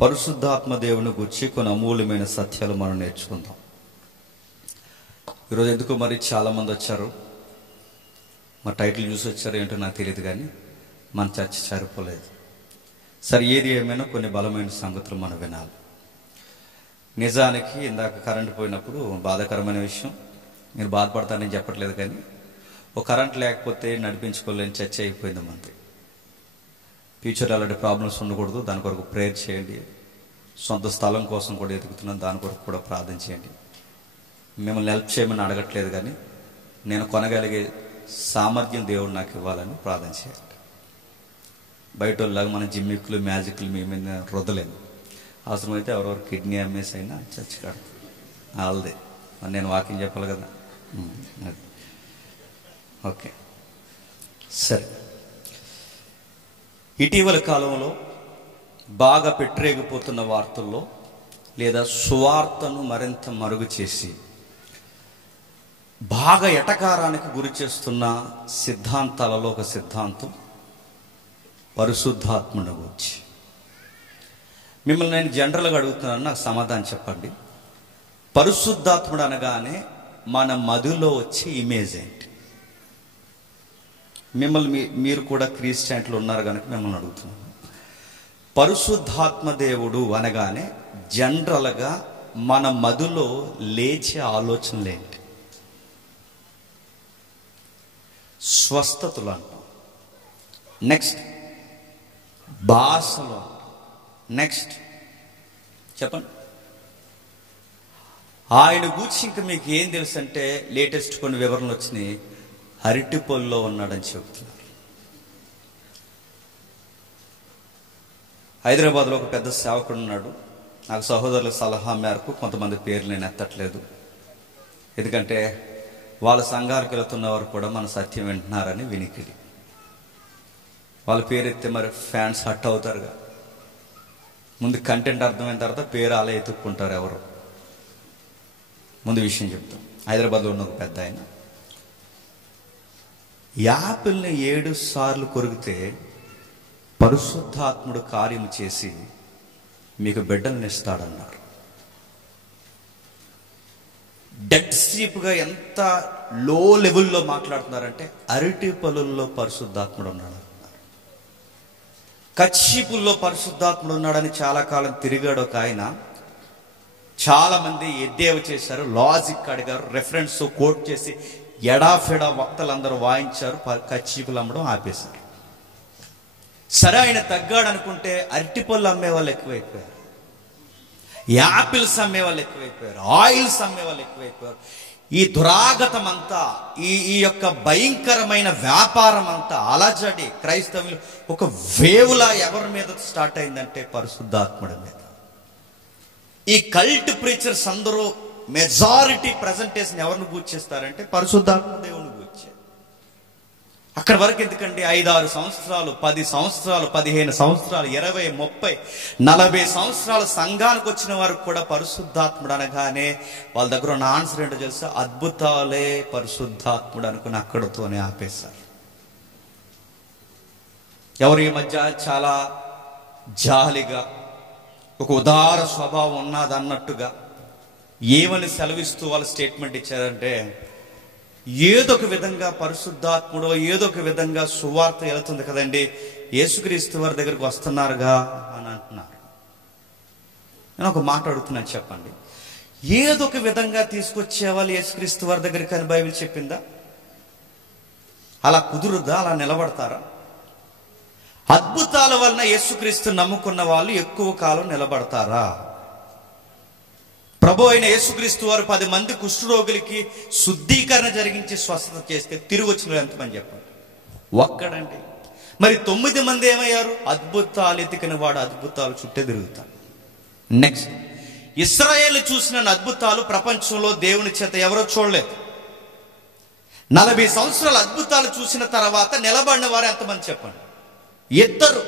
పరిశుద్ధాత్మ దేవుని గురించి కొన్ని అమూల్యమైన సత్యాలు మనం నేర్చుకుందాం. ఈరోజు ఎందుకు మరి చాలామంది వచ్చారు, మా టైటిల్ చూసి వచ్చారు ఏంటో నాకు తెలియదు, కానీ మన చర్చ సరిపోలేదు. సరే, ఏది ఏమైనా కొన్ని బలమైన సంగతులు మనం వినాలి. నిజానికి ఇందాక కరెంటు పోయినప్పుడు బాధాకరమైన విషయం, నేను బాధపడతానని చెప్పట్లేదు, కానీ ఒక కరెంట్ లేకపోతే నడిపించుకోలేని చర్చ అయిపోయింది మనది. ఫ్యూచర్ అలాంటి ప్రాబ్లమ్స్ ఉండకూడదు, దాని కొరకు ప్రేయర్ చేయండి. సొంత స్థలం కోసం కూడా ఎదుగుతున్నాను, దాని కొరకు కూడా ప్రార్థన చేయండి. మిమ్మల్ని హెల్ప్ చేయమని అడగట్లేదు, కానీ నేను కొనగలిగే సామర్థ్యం దేవుడు నాకు ఇవ్వాలని ప్రార్థన చేయండి. బయట వాళ్ళలాగా మన జిమ్మిక్లు మ్యాజిక్లు మీ మీద రుద్దలేము. అవసరమైతే ఎవరెవరు కిడ్నీ అమ్మేసి అయినా చర్చ కాదు, వాళ్ళదే. నేను వాకింగ్ చెప్పాలి కదా. ఓకే, సరే. ఇటీవల కాలంలో బాగా పెట్టరేగిపోతున్న వార్తల్లో లేదా సువార్తను మరింత మరుగు చేసి బాగా ఎటకారానికి గురి చేస్తున్న సిద్ధాంతాలలో ఒక సిద్ధాంతం పరిశుద్ధాత్మను గురించి. మిమ్మల్ని నేను జనరల్గా అడుగుతున్నాను, నాకు సమాధానం చెప్పండి. పరిశుద్ధాత్ముడు అనగానే మన మదిలో వచ్చే ఇమేజ్ ఏంటి? మిమ్మల్ని మీరు కూడా క్రిస్టియన్లు ఉన్నారు కనుక మిమ్మల్ని అడుగుతున్నాను. పరిశుద్ధాత్మ దేవుడు అనగానే జనరల్గా మన మదిలో లేచే ఆలోచనలు ఏంటి? స్వస్థతలు అంటాం, నెక్స్ట్ భాషలు అంటాం, నెక్స్ట్ చెప్పండి. ఆయన గూర్చి ఇంకా మీకు ఏం తెలుసు అంటే లేటెస్ట్ కొన్ని వివరణలు వచ్చినాయి. అరటిపొల్లో ఉన్నాడని చెబుతున్నారు. హైదరాబాద్లో ఒక పెద్ద సేవకుడు ఉన్నాడు. నాకు సహోదరుల సలహా మేరకు కొంతమంది పేర్లు నేను ఎత్తట్లేదు, ఎందుకంటే వాళ్ళ సంఘాలకు వెళుతున్న వారు కూడా మన సత్యం వింటున్నారని వినికిడి. వాళ్ళ పేరు ఎత్తే మరి ఫ్యాన్స్ హట్ అవుతారుగా. ముందు కంటెంట్ అర్థమైన తర్వాత పేరు అలా ఎత్తుక్కుంటారు ఎవరు. ముందు విషయం చెప్తాం. హైదరాబాద్లో ఉన్న ఒక పెద్ద ఆయన యాపిల్ని 7 సార్లు కొరికితే పరిశుద్ధాత్ముడు కార్యం చేసి మీకు బిడ్డల్ని ఇస్తాడన్నారు. డెడ్ స్లీప్గా ఎంత లో లెవెల్లో మాట్లాడుతున్నారంటే అరటి పళ్ళల్లో పరిశుద్ధాత్ముడు ఉన్నాడు అంటున్నారు. కచ్చిపుల్లో పరిశుద్ధాత్ముడు ఉన్నాడని చాలా కాలం తిరిగాడు ఒక ఆయన. చాలా మంది ఎద్దేవా చేశారు, లాజిక్ అడిగారు, రెఫరెన్స్ కోట్ చేసి ఎడాఫెడా వక్తలందరూ వాయించారు, కచ్చిపులు అమ్మడం ఆపేశారు. సరే, ఆయన తగ్గాడు అనుకుంటే అరటిపళ్ళు అమ్మే వాళ్ళు ఎక్కువైపోయారు, యాపిల్స్ అమ్మే వాళ్ళు ఎక్కువైపోయారు, ఆయిల్స్ అమ్మే వాళ్ళు ఎక్కువైపోయారు. ఈ దురాగతం అంతా, ఈ యొక్క భయంకరమైన వ్యాపారం అంతా అలజడి క్రైస్తవులు ఒక వేవులా ఎవరి మీద స్టార్ట్ అయిందంటే పరిశుద్ధాత్ముడి మీద. ఈ కల్ట్ ప్రీచర్స్ అందరూ మెజారిటీ ప్రజెంటేషన్ ఎవరిని పూజిస్తారంటే పరిశుద్ధాత్మ దేవుని పూజే. అక్కడి వరకు ఎందుకండి? 5-6 సంవత్సరాలు, 10 సంవత్సరాలు, 15 సంవత్సరాలు, 20, 30, 40 సంవత్సరాలు సంఘానికి వచ్చిన వారికి కూడా పరిశుద్ధాత్ముడు అనగానే వాళ్ళ దగ్గర ఉన్న ఆన్సర్ ఏంటో తెలుసా? అద్భుతాలే పరిశుద్ధాత్ముడు అనుకుని అక్కడితోనే ఆపేశారు. ఎవరి మధ్య చాలా జాలిగా ఒక ఉదార స్వభావం ఉన్నది అన్నట్టుగా ఏమని సెలవిస్తూ వాళ్ళు స్టేట్మెంట్ ఇచ్చారంటే, ఏదో ఒక విధంగా పరిశుద్ధాత్ముడో ఏదో ఒక విధంగా సువార్త వెళుతుంది కదండి, యేసుక్రీస్తు వారి దగ్గరికి వస్తున్నారుగా అని అంటున్నారు. నేను ఒక మాట అడుగుతున్నాను, చెప్పండి, ఏదో ఒక విధంగా తీసుకొచ్చే వాళ్ళు యేసుక్రీస్తు వారి దగ్గరికి అని బైబిల్ చెప్పిందా? అలా కుదురుద్దా? అలా నిలబడతారా? అద్భుతాల వలన యేసుక్రీస్తు నమ్ముకున్న వాళ్ళు ఎక్కువ కాలం నిలబడతారా? ప్రభు అయిన యేసుక్రీస్తు వారు 10 మంది కుష్ఠరోగులకి శుద్ధీకరణ జరిగించి స్వస్థత చేస్తే తిరిగి వచ్చిన ఎంతమంది చెప్పండి? ఒక్కడండి. మరి 9 మంది ఏమయ్యారు? అద్భుతాలు ఎతికిన వాడు అద్భుతాలు చుట్టే తిరుగుతాడు. నెక్స్ట్, ఇశ్రాయేలు చూసిన అద్భుతాలు ప్రపంచంలో దేవుని చేత ఎవరో చూడలేదు. 40 సంవత్సరాలు అద్భుతాలు చూసిన తర్వాత నిలబడిన వారు ఎంతమంది చెప్పండి? 2.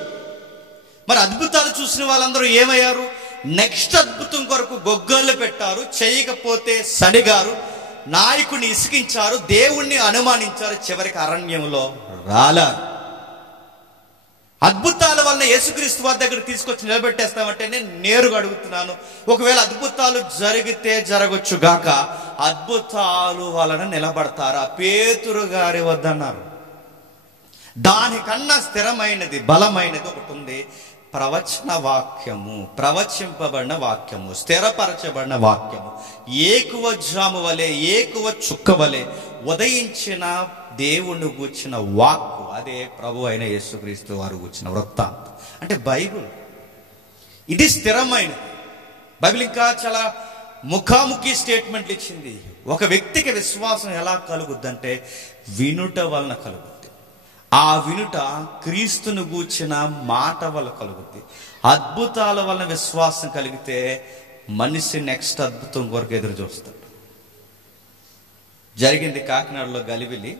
మరి అద్భుతాలు చూసిన వాళ్ళందరూ ఏమయ్యారు? నెక్స్ట్ అద్భుతం కొరకు గొగ్గళ్ళు పెట్టారు, చేయకపోతే సడిగారు, నాయకుడిని ఇసికించారు, దేవుణ్ణి అనుమానించారు, చివరికి అరణ్యంలో రాలారు. అద్భుతాల వలన యేసుక్రీస్తు వారి దగ్గర తీసుకొచ్చి నిలబెట్టేస్తామంటే నేను నేరుగా అడుగుతున్నాను, ఒకవేళ అద్భుతాలు జరిగితే జరగొచ్చు గాక, అద్భుతాలు వలన నిలబడతారా? పేతురు గారి వద్దన్నారు. దానికన్నా స్థిరమైనది, బలమైనది ఒకటి ఉంది, ప్రవచన వాక్యము, ప్రవచింపబడిన వాక్యము, స్థిరపరచబడిన వాక్యము. ఏకువ జాము వలె, ఏకువ చుక్క వలె ఉదయించిన దేవుణ్ణి గూర్చిన వాక్కు, అదే ప్రభు అయిన యేసుక్రీస్తు వారు గూర్చిన వృత్తాంతం. అంటే బైబిల్ ఇది స్థిరమైనది. బైబిల్ ఇంకా చాలా ముఖాముఖి స్టేట్మెంట్లు ఇచ్చింది. ఒక వ్యక్తికి విశ్వాసం ఎలా కలుగుద్దంటే వినుట వలన కలుగుద్ది. ఆ వినుట క్రీస్తును గూర్చిన మాట వల్ల కలుగుద్ది. అద్భుతాల వలన విశ్వాసం కలిగితే మనిషి నెక్స్ట్ అద్భుతం కొరకు ఎదురు చూస్తాడు. జరిగింది కాకినాడలో గలిబిలి.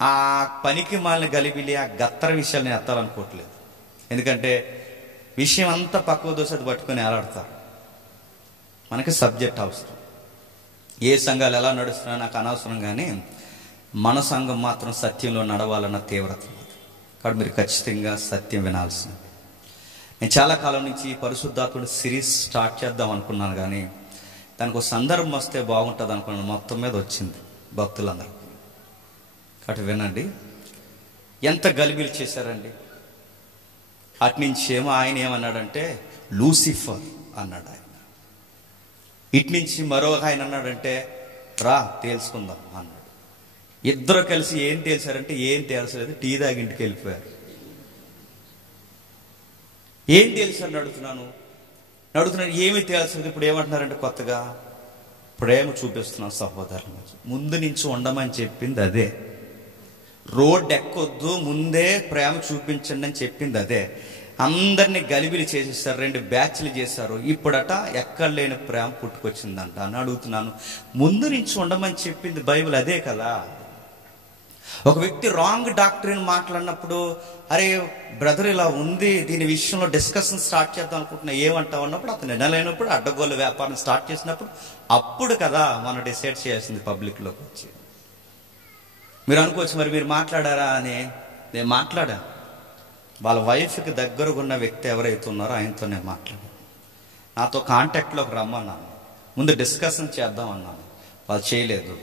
ఆ పనికి మాలిన గలిబిలి, ఆ గత్తర విషయాలు నేను ఎత్తాలనుకోవట్లేదు. ఎందుకంటే విషయం అంతా పక్కకు దోసి అది పట్టుకుని ఏలాడతారు. మనకి సబ్జెక్ట్ అవసరం. ఏ సంఘాలు ఎలా నడుస్తున్నా నాకు అనవసరం, కానీ మన సంఘం మాత్రం సత్యంలో నడవాలన్న తీవ్రత ఉంది. కాబట్టి మీరు ఖచ్చితంగా సత్యం వినాల్సింది. నేను చాలా కాలం నుంచి పరిశుద్ధాత్ముడు సిరీస్ స్టార్ట్ చేద్దాం అనుకున్నాను, కానీ దానికి ఒక సందర్భం వస్తే బాగుంటుంది అనుకున్నాను. మొత్తం మీద వచ్చింది భక్తులందరికీ. కాబట్టి వినండి, ఎంత గలిబిలి చేశారండి. అటు నుంచి ఏమో ఆయన ఏమన్నాడంటే లూసిఫర్ అన్నాడు ఆయన. ఇటు నుంచి మరో ఆయన అన్నాడంటే రా తెలుసుకుందాం అన్నాడు. ఇద్దరు కలిసి ఏం తేల్చారంటే ఏం తేల్చలేదు, టీ దాగి ఇంటికి వెళ్ళిపోయారు. ఏం తేల్చారని అడుగుతున్నాను, ఏమి తేల్చలేదు. ఇప్పుడు ఏమంటున్నారంటే కొత్తగా ప్రేమ చూపిస్తున్నాం సహోదరుల. ముందు నుంచి ఉండమని చెప్పింది అదే. రోడ్ ఎక్కొద్దు, ముందే ప్రేమ చూపించండి అని చెప్పింది అదే. అందరినీ గలిబిలి చేసేసారు, 2 బ్యాచ్లు చేశారు. ఇప్పుడట ఎక్కడ లేని ప్రేమ పుట్టుకొచ్చిందంట అని అడుగుతున్నాను. ముందు నుంచి ఉండమని చెప్పింది బైబిల్ అదే కదా. ఒక వ్యక్తి రాంగ్ డాక్టరీని మాట్లాడినప్పుడు, అరే బ్రదర్ ఇలా ఉంది, దీని విషయంలో డిస్కషన్ స్టార్ట్ చేద్దాం అనుకుంటున్నా, ఏమంటావు అన్నప్పుడు, అతను నిన్నలైనప్పుడు అడ్డగోలు వ్యాపారం స్టార్ట్ చేసినప్పుడు, అప్పుడు కదా మనం డిసైడ్ చేయాల్సింది పబ్లిక్లోకి వచ్చి. మీరు అనుకోవచ్చు మరి మీరు మాట్లాడారా అని. నేను మాట్లాడాను. వాళ్ళ వైఫ్కి దగ్గరగా ఉన్న వ్యక్తి ఎవరైతే ఉన్నారో ఆయనతో నేను మాట్లాడాను. నాతో కాంటాక్ట్లోకి రమ్మన్నాను, ముందు డిస్కషన్ చేద్దాం అన్నాను. వాళ్ళు చేయలేదు.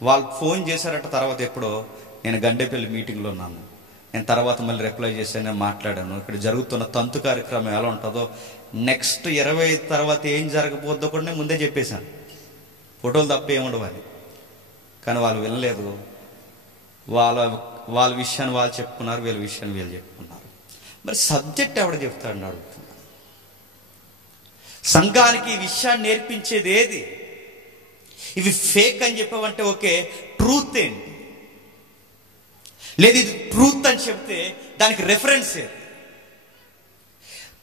వాళ్ళు ఫోన్ చేశారట తర్వాత ఎప్పుడో. నేను గండేపల్లి మీటింగ్లో ఉన్నాను. నేను తర్వాత మళ్ళీ రిప్లై చేశాను, నేను మాట్లాడాను. ఇక్కడ జరుగుతున్న తంతు కార్యక్రమం ఎలా ఉంటుందో, నెక్స్ట్ 25 తర్వాత ఏం జరగబోద్దో కూడా నేను ముందే చెప్పేశాను. ఫోటోలు తప్ప ఏముండవని. కానీ వాళ్ళు వినలేదు. వాళ్ళ విషయాన్ని వాళ్ళు చెప్పుకున్నారు, వీళ్ళ విషయాన్ని వీళ్ళు చెప్పుకున్నారు. మరి సబ్జెక్ట్ ఎవడు చెప్తాడని అడుగుతున్నా. సంఘానికి ఈ విషయాన్ని నేర్పించేది ఏది? ఇవి ఫేక్ అని చెప్పావంటే ఓకే, ట్రూత్ ఏంటి? లేదు ఇది ట్రూత్ అని చెప్తే దానికి రెఫరెన్స్ ఏది?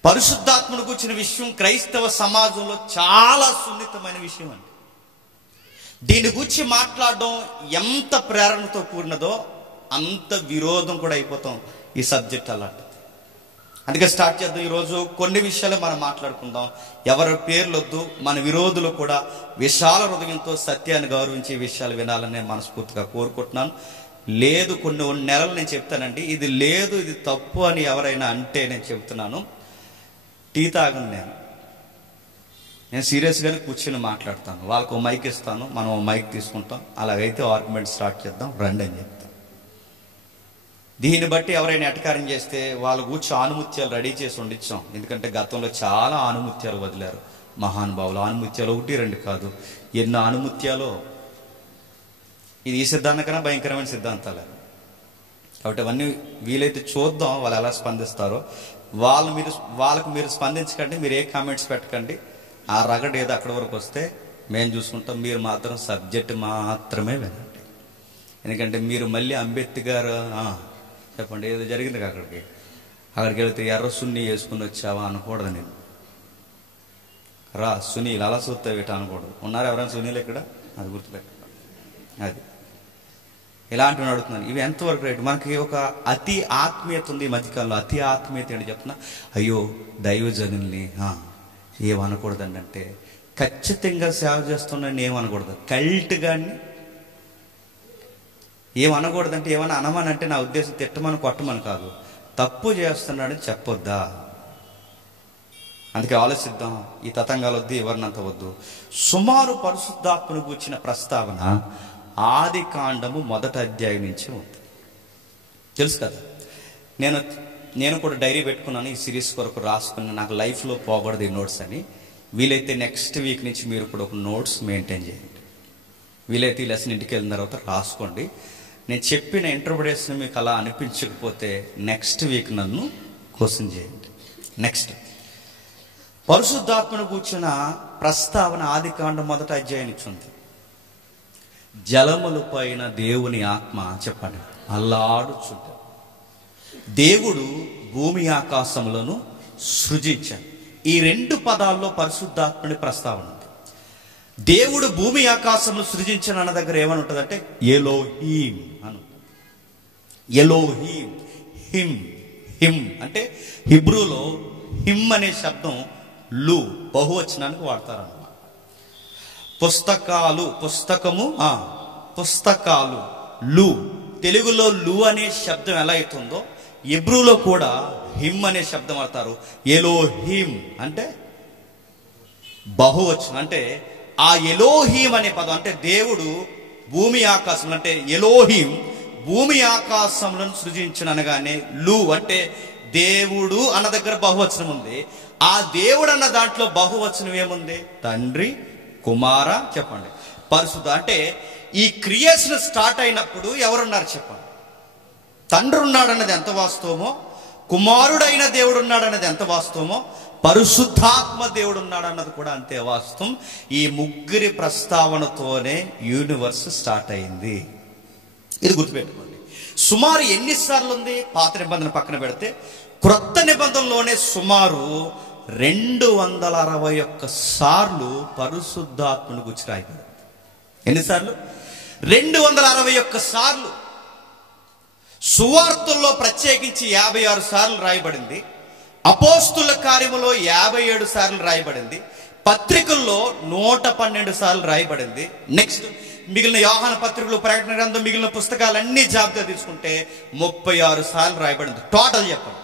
పరిశుద్ధాత్మను కూర్చిన విషయం క్రైస్తవ సమాజంలో చాలా సున్నితమైన విషయం అండి. దీని గురించి మాట్లాడడం ఎంత ప్రేరణతో కూడినదో అంత విరోధం కూడా అయిపోతాం ఈ సబ్జెక్ట్ అలాంటిది. అందుకే స్టార్ట్ చేద్దాం. ఈరోజు కొన్ని విషయాలు మనం మాట్లాడుకుందాం. ఎవరి పేర్లు వద్దు. మన విరోధులు కూడా విశాల హృదయంతో సత్యాన్ని గౌరవించే విషయాలు వినాలని నేను మనస్ఫూర్తిగా కోరుకుంటున్నాను. లేదు కొన్ని నెలలు నేను చెప్తానండి, ఇది లేదు ఇది తప్పు అని ఎవరైనా అంటే నేను చెప్తున్నాను, టీ తాగను. నేను సీరియస్గానే కూర్చొని మాట్లాడతాను. వాళ్ళకు మైక్ ఇస్తాను, మనం మైక్ తీసుకుంటాం. అలాగైతే ఆర్గ్యుమెంట్ స్టార్ట్ చేద్దాం రండి అని చెప్తాను. దీన్ని బట్టి ఎవరైనా ఎటకారం చేస్తే వాళ్ళ కూర్చో ఆనుముత్యాలు రెడీ చేసి ఉండిచ్చాం. ఎందుకంటే గతంలో చాలా ఆనుముత్యాలు వదిలారు మహానుభావులు. ఆనుముత్యాలు 1, 2 కాదు, ఎన్నో ఆనుముత్యాలు. ఇది ఈ సిద్ధాంతం కన్నా భయంకరమైన సిద్ధాంతాలు. కాబట్టి అవన్నీ వీలైతే చూద్దాం వాళ్ళు ఎలా స్పందిస్తారో. వాళ్ళకు మీరు స్పందించకండి, మీరు ఏ కామెంట్స్ పెట్టకండి. ఆ రగడ ఏదో అక్కడి వరకు వస్తే మేము చూసుకుంటాం. మీరు మాత్రం సబ్జెక్ట్ మాత్రమే వినండి. ఎందుకంటే మీరు మళ్ళీ అంబేద్కర్ చెప్పండి ఏదో జరిగింది అక్కడికి వెళితే ఎర్ర సున్ని వేసుకుని వచ్చావా అనకూడదు. నేను రా సునీల్ అలా చూస్తా వీట అనకూడదు. ఉన్నారు ఎవరైనా సునీల్ ఇక్కడ? అది గుర్తుపెట్టుకో. అది ఇలాంటివి అడుగుతున్నాను. ఇవి ఎంతవరకు రైట్? మనకి ఒక అతి ఆత్మీయత ఉంది ఈ మధ్యకాలంలో. అతి ఆత్మీయత ఏంటి చెప్తున్నా, అయ్యో దైవజనుల్ని ఏమనకూడదండి అంటే ఖచ్చితంగా సేవ చేస్తున్నాను ఏమనకూడదు. కల్ట్ గాని ఏమనకూడదంటే ఏమన్నా అనమని అంటే నా ఉద్దేశం తిట్టమని కొట్టమని కాదు. తప్పు చేస్తున్నాడని చెప్పొద్దా? అందుకే ఆలోచిద్దాం. ఈ తతంగాలు వద్దు, ఎవరినంత వద్దు. సుమారు పరిశుద్ధాత్మను గూర్చిన ప్రస్తావన ఆది కాండము 1వ అధ్యాయం నుంచి ఉంది. తెలుసు కదా. నేను కూడా డైరీ పెట్టుకున్నాను, ఈ సిరీస్ కొరకు రాసుకుని. నాకు లైఫ్లో పోకూడదు ఈ నోట్స్ అని. వీలైతే నెక్స్ట్ వీక్ నుంచి మీరు కూడా ఒక నోట్స్ మెయింటైన్ చేయండి. వీలైతే ఈ లెసన్ ఇంటికి వెళ్ళిన తర్వాత రాసుకోండి. నేను చెప్పిన ఇంటర్ప్రిటేషన్ మీకు అలా అనిపించకపోతే నెక్స్ట్ వీక్ నన్ను క్వశ్చన్ చేయండి. నెక్స్ట్, పరిశుద్ధాత్మను కూర్చున్న ప్రస్తావన ఆది కాండం 1వ అధ్యాయం నుంచి ఉంది. జలముల పైన దేవుని ఆత్మ, చెప్పండి, అల్లాడుచుంటాడు. దేవుడు భూమి ఆకాశములను సృజించాడు. ఈ 2 పదాల్లో పరిశుద్ధాత్మని ప్రస్తావన ఉంది. దేవుడు భూమి ఆకాశములు సృజించిన అన్న దగ్గర ఏమని ఉంటుందంటే ఎలోహీం అని. Elohim, him. హిమ్ అంటే హిబ్రూలో హిమ్ అనే శబ్దం లు బహువచనానికి వాడతారన్నమాట. పుస్తకాలు, పుస్తకము, పుస్తకాలు, లు. తెలుగులో లు అనే శబ్దం ఎలా అవుతుందో హిబ్రూలో కూడా హిమ్ అనే శబ్దం వాడతారు. ఎలోహీం అంటే బహువచనం. అంటే ఆ ఎలోహీం అనే పదం అంటే దేవుడు భూమి ఆకాశం అంటే ఎలోహీం భూమి ఆకాశములను సృజించిన అనగానే లు అంటే దేవుడు అన్న దగ్గర బహువచనం ఉంది. ఆ దేవుడు అన్న దాంట్లో బహువచనం ఏముంది? తండ్రి, కుమార, చెప్పండి, పరిశుద్ధ. అంటే ఈ క్రియేషన్ స్టార్ట్ అయినప్పుడు ఎవరున్నారు చెప్పండి? తండ్రి ఉన్నాడన్నది ఎంత వాస్తవమో, కుమారుడైన దేవుడు ఉన్నాడన్నది ఎంత వాస్తవమో, పరిశుద్ధాత్మ దేవుడు ఉన్నాడన్నది కూడా అంతే వాస్తవం. ఈ ముగ్గురి ప్రస్తావనతోనే యూనివర్స్ స్టార్ట్ అయింది. ఇది గుర్తుపెట్టుకోండి. సుమారు ఎన్నిసార్లు ఉంది? పాత నిబంధన పక్కన పెడితే క్రొత్త నిబంధనలోనే సుమారు 261 సార్లు పరిశుద్ధాత్మను గురించి రాయబడింది. ఎన్నిసార్లు? 261 సార్లు. సువార్తల్లో ప్రత్యేకించి 56 సార్లు రాయబడింది. అపోస్తుల కార్యములో 57 సార్లు రాయబడింది. పత్రికల్లో 112 సార్లు రాయబడింది. నెక్స్ట్ మిగిలిన యోహాను పత్రికలు, ప్రకటన గ్రంథం, మిగిలిన పుస్తకాలన్నీ జాబితా తీసుకుంటే 36 సార్లు రాయబడింది. టోటల్ చెప్పండి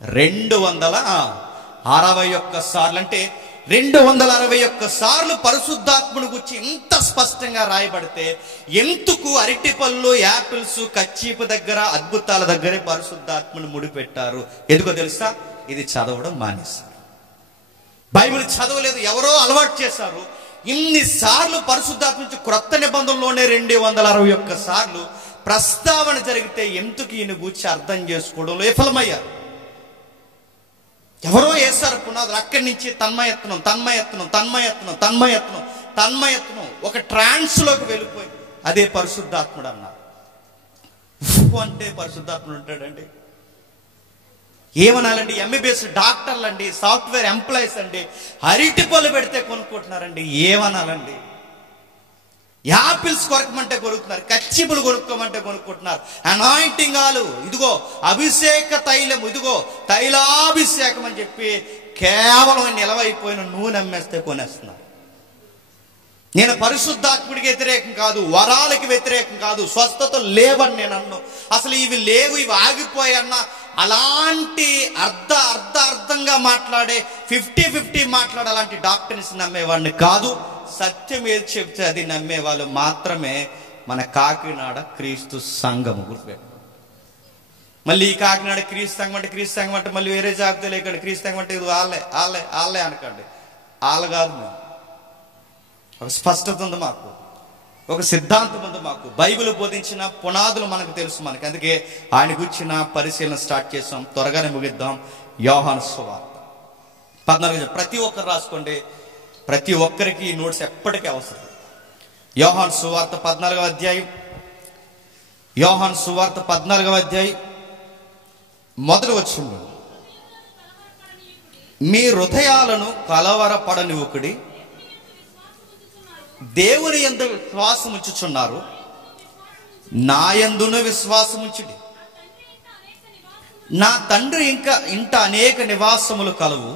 261 సార్లు. అంటే 261 సార్లు పరిశుద్ధాత్మను గురించి ఎంత స్పష్టంగా రాయబడితే ఎందుకు అరటి పళ్ళు, యాపిల్స్, కచ్చీపు దగ్గర, అద్భుతాల దగ్గరే పరిశుద్ధాత్మను ముడిపెట్టారు? ఎందుకో తెలుసా? ఇది చదవడం మానేశారు. బైబిల్ చదవలేదు, ఎవరో అలవాటు చేశారు. ఇన్నిసార్లు పరిశుద్ధాత్మ నుంచి క్రొత్త నిబంధనలోనే 261 సార్లు ప్రస్తావన జరిగితే ఎందుకు ఈయన గూర్చి అర్థం చేసుకోవడంలో విఫలమయ్యారు. ఎవరో వేశారు పునాదులు. అక్కడి నుంచి తన్మయత్నం, తన్మయత్నం, తన్మయత్నం, తన్మయత్నం, తన్మయత్నం ఒక ట్రాన్స్లోకి వెళ్ళిపోయి అదే పరిశుద్ధాత్ముడు అన్నారు. అంటే పరిశుద్ధాత్ముడు ఉంటాడండి. ఏమనాలండి? ఎంబీబీఎస్ డాక్టర్లు అండి, సాఫ్ట్వేర్ ఎంప్లాయీస్ అండి, అరటి పళ్ళు పెడితే కొనుక్కుంటున్నారండి. ఏమనాలండి? యాపిల్స్ కొరకమంటే కొనుక్కున్నారు, కచ్చిపులు కొనుక్కోమంటే కొనుక్కుంటున్నారు. అనాయింటింగ్ ఆలు, ఇదిగో అభిషేక తైలం, ఇదిగో తైలాభిషేకం అని చెప్పి కేవలం నిలవైపోయిన నూనె అమ్మేస్తే కొనేస్తున్నారు. నేను పరిశుద్ధాత్ముడికి వ్యతిరేకం కాదు, వరాలకి వ్యతిరేకం కాదు, స్వస్థత లేవని నేను అన్ను. అసలు ఇవి లేవు, ఇవి ఆగిపోయన్నా అలాంటి అర్థంగా మాట్లాడే 50-50 మాట్లాడే అలాంటి డాక్టర్స్ నమ్మేవాడిని కాదు. సత్యం ఏది చెప్తే అది నమ్మే వాళ్ళు మాత్రమే మన కాకినాడ క్రీస్తు సంఘము. గుర్తుపెట్టు. మళ్ళీ ఈ కాకినాడ క్రీస్తు సంఘం అంటే మళ్ళీ వేరే జాబితా లేకండి. క్రీస్తు సంఘం అంటే ఇది వాళ్ళే అనకండి. వాళ్ళ కాదు. మేము ఒక స్పష్టత ఉంది మాకు, ఒక సిద్ధాంతం ఉంది మాకు. బైబిల్ బోధించిన పునాదులు మనకు తెలుసు. మనకి అందుకే ఆయన గురించిన పరిశీలన స్టార్ట్ చేసాం. త్వరగానే ముగిద్దాం. యోహాను సువార్త 14. ప్రతి ఒక్కరు రాసుకోండి. ప్రతి ఒక్కరికి ఈ నోట్స్ ఎప్పటికీ అవసరం. యోహాను సువార్త 14వ అధ్యాయం. యోహాను సువార్త 14వ అధ్యాయం 1వ వచనం. మీ హృదయాలను కలవరపడనివ్వకుడి, దేవుని యందు విశ్వాసం ఉంచుచున్నారు, నా యందును విశ్వాసం ఉంచుడి. నా తండ్రి ఇంట అనేక నివాసములు కలవు,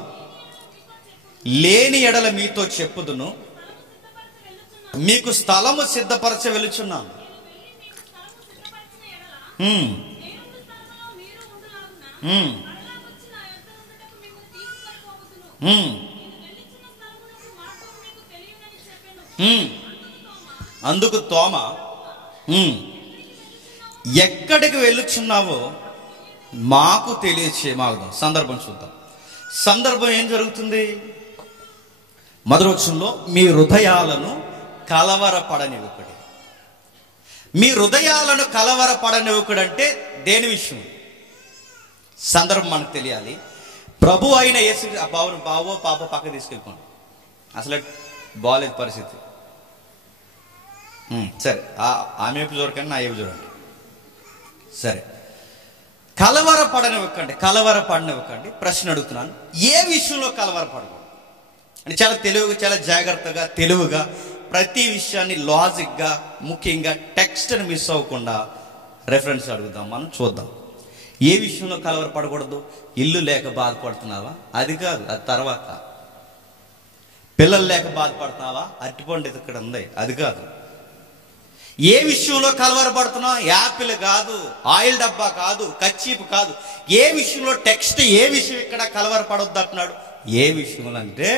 లేని ఎడల మీతో చెప్పుదును, మీకు స్థలము సిద్ధపరచ వెలుచున్నాను. ఉమ్, ఉమ్, ఉమ్. అందుకు తోమ, ఎక్కడికి వెళ్ళుచున్నావో మాకు తెలియచేయమాగదాం. సందర్భం చూద్దాం. సందర్భం ఏం జరుగుతుంది? మొదటి వచనంలో మీ హృదయాలను కలవరపడనివ్వకుడి. మీ హృదయాలను కలవరపడనివ్వకుడంటే దేని విషయం? సందర్భం మనకు తెలియాలి. ప్రభు అయిన యేసు బావో పాప పక్క తీసుకెళ్ళిపోండి, అసలు బాగాలేదు పరిస్థితి. సరే, ఆమె వైపు చూడకండి, నా వైపు చూడండి. సరే, కలవరపడనివ్వకండి. ప్రశ్న అడుగుతున్నాను, ఏ విషయంలో కలవరపడకూడదు అంటే చాలా తెలివిగా, చాలా జాగ్రత్తగా, తెలివిగా ప్రతి విషయాన్ని లాజిక్గా, ముఖ్యంగా టెక్స్ట్ని మిస్ అవ్వకుండా రెఫరెన్స్ అడుగుదాం. మనం చూద్దాం. ఏ విషయంలో కలవరపడకూడదు? ఇల్లు లేక బాధపడుతున్నావా? అది కాదు, అది తర్వాత. పిల్లలు లేక బాధపడుతున్నావా? అరటిపండు ఇక్కడ ఉంది, అది కాదు. ఏ విషయంలో కలవరపడుతున్నావు? యాపిల్ కాదు, ఆయిల్ డబ్బా కాదు, కచ్చీపు కాదు. ఏ విషయంలో టెక్స్ట్, ఏ విషయం ఇక్కడ కలవరపడొద్దు అంటున్నాడు? ఏ విషయంలో అంటే,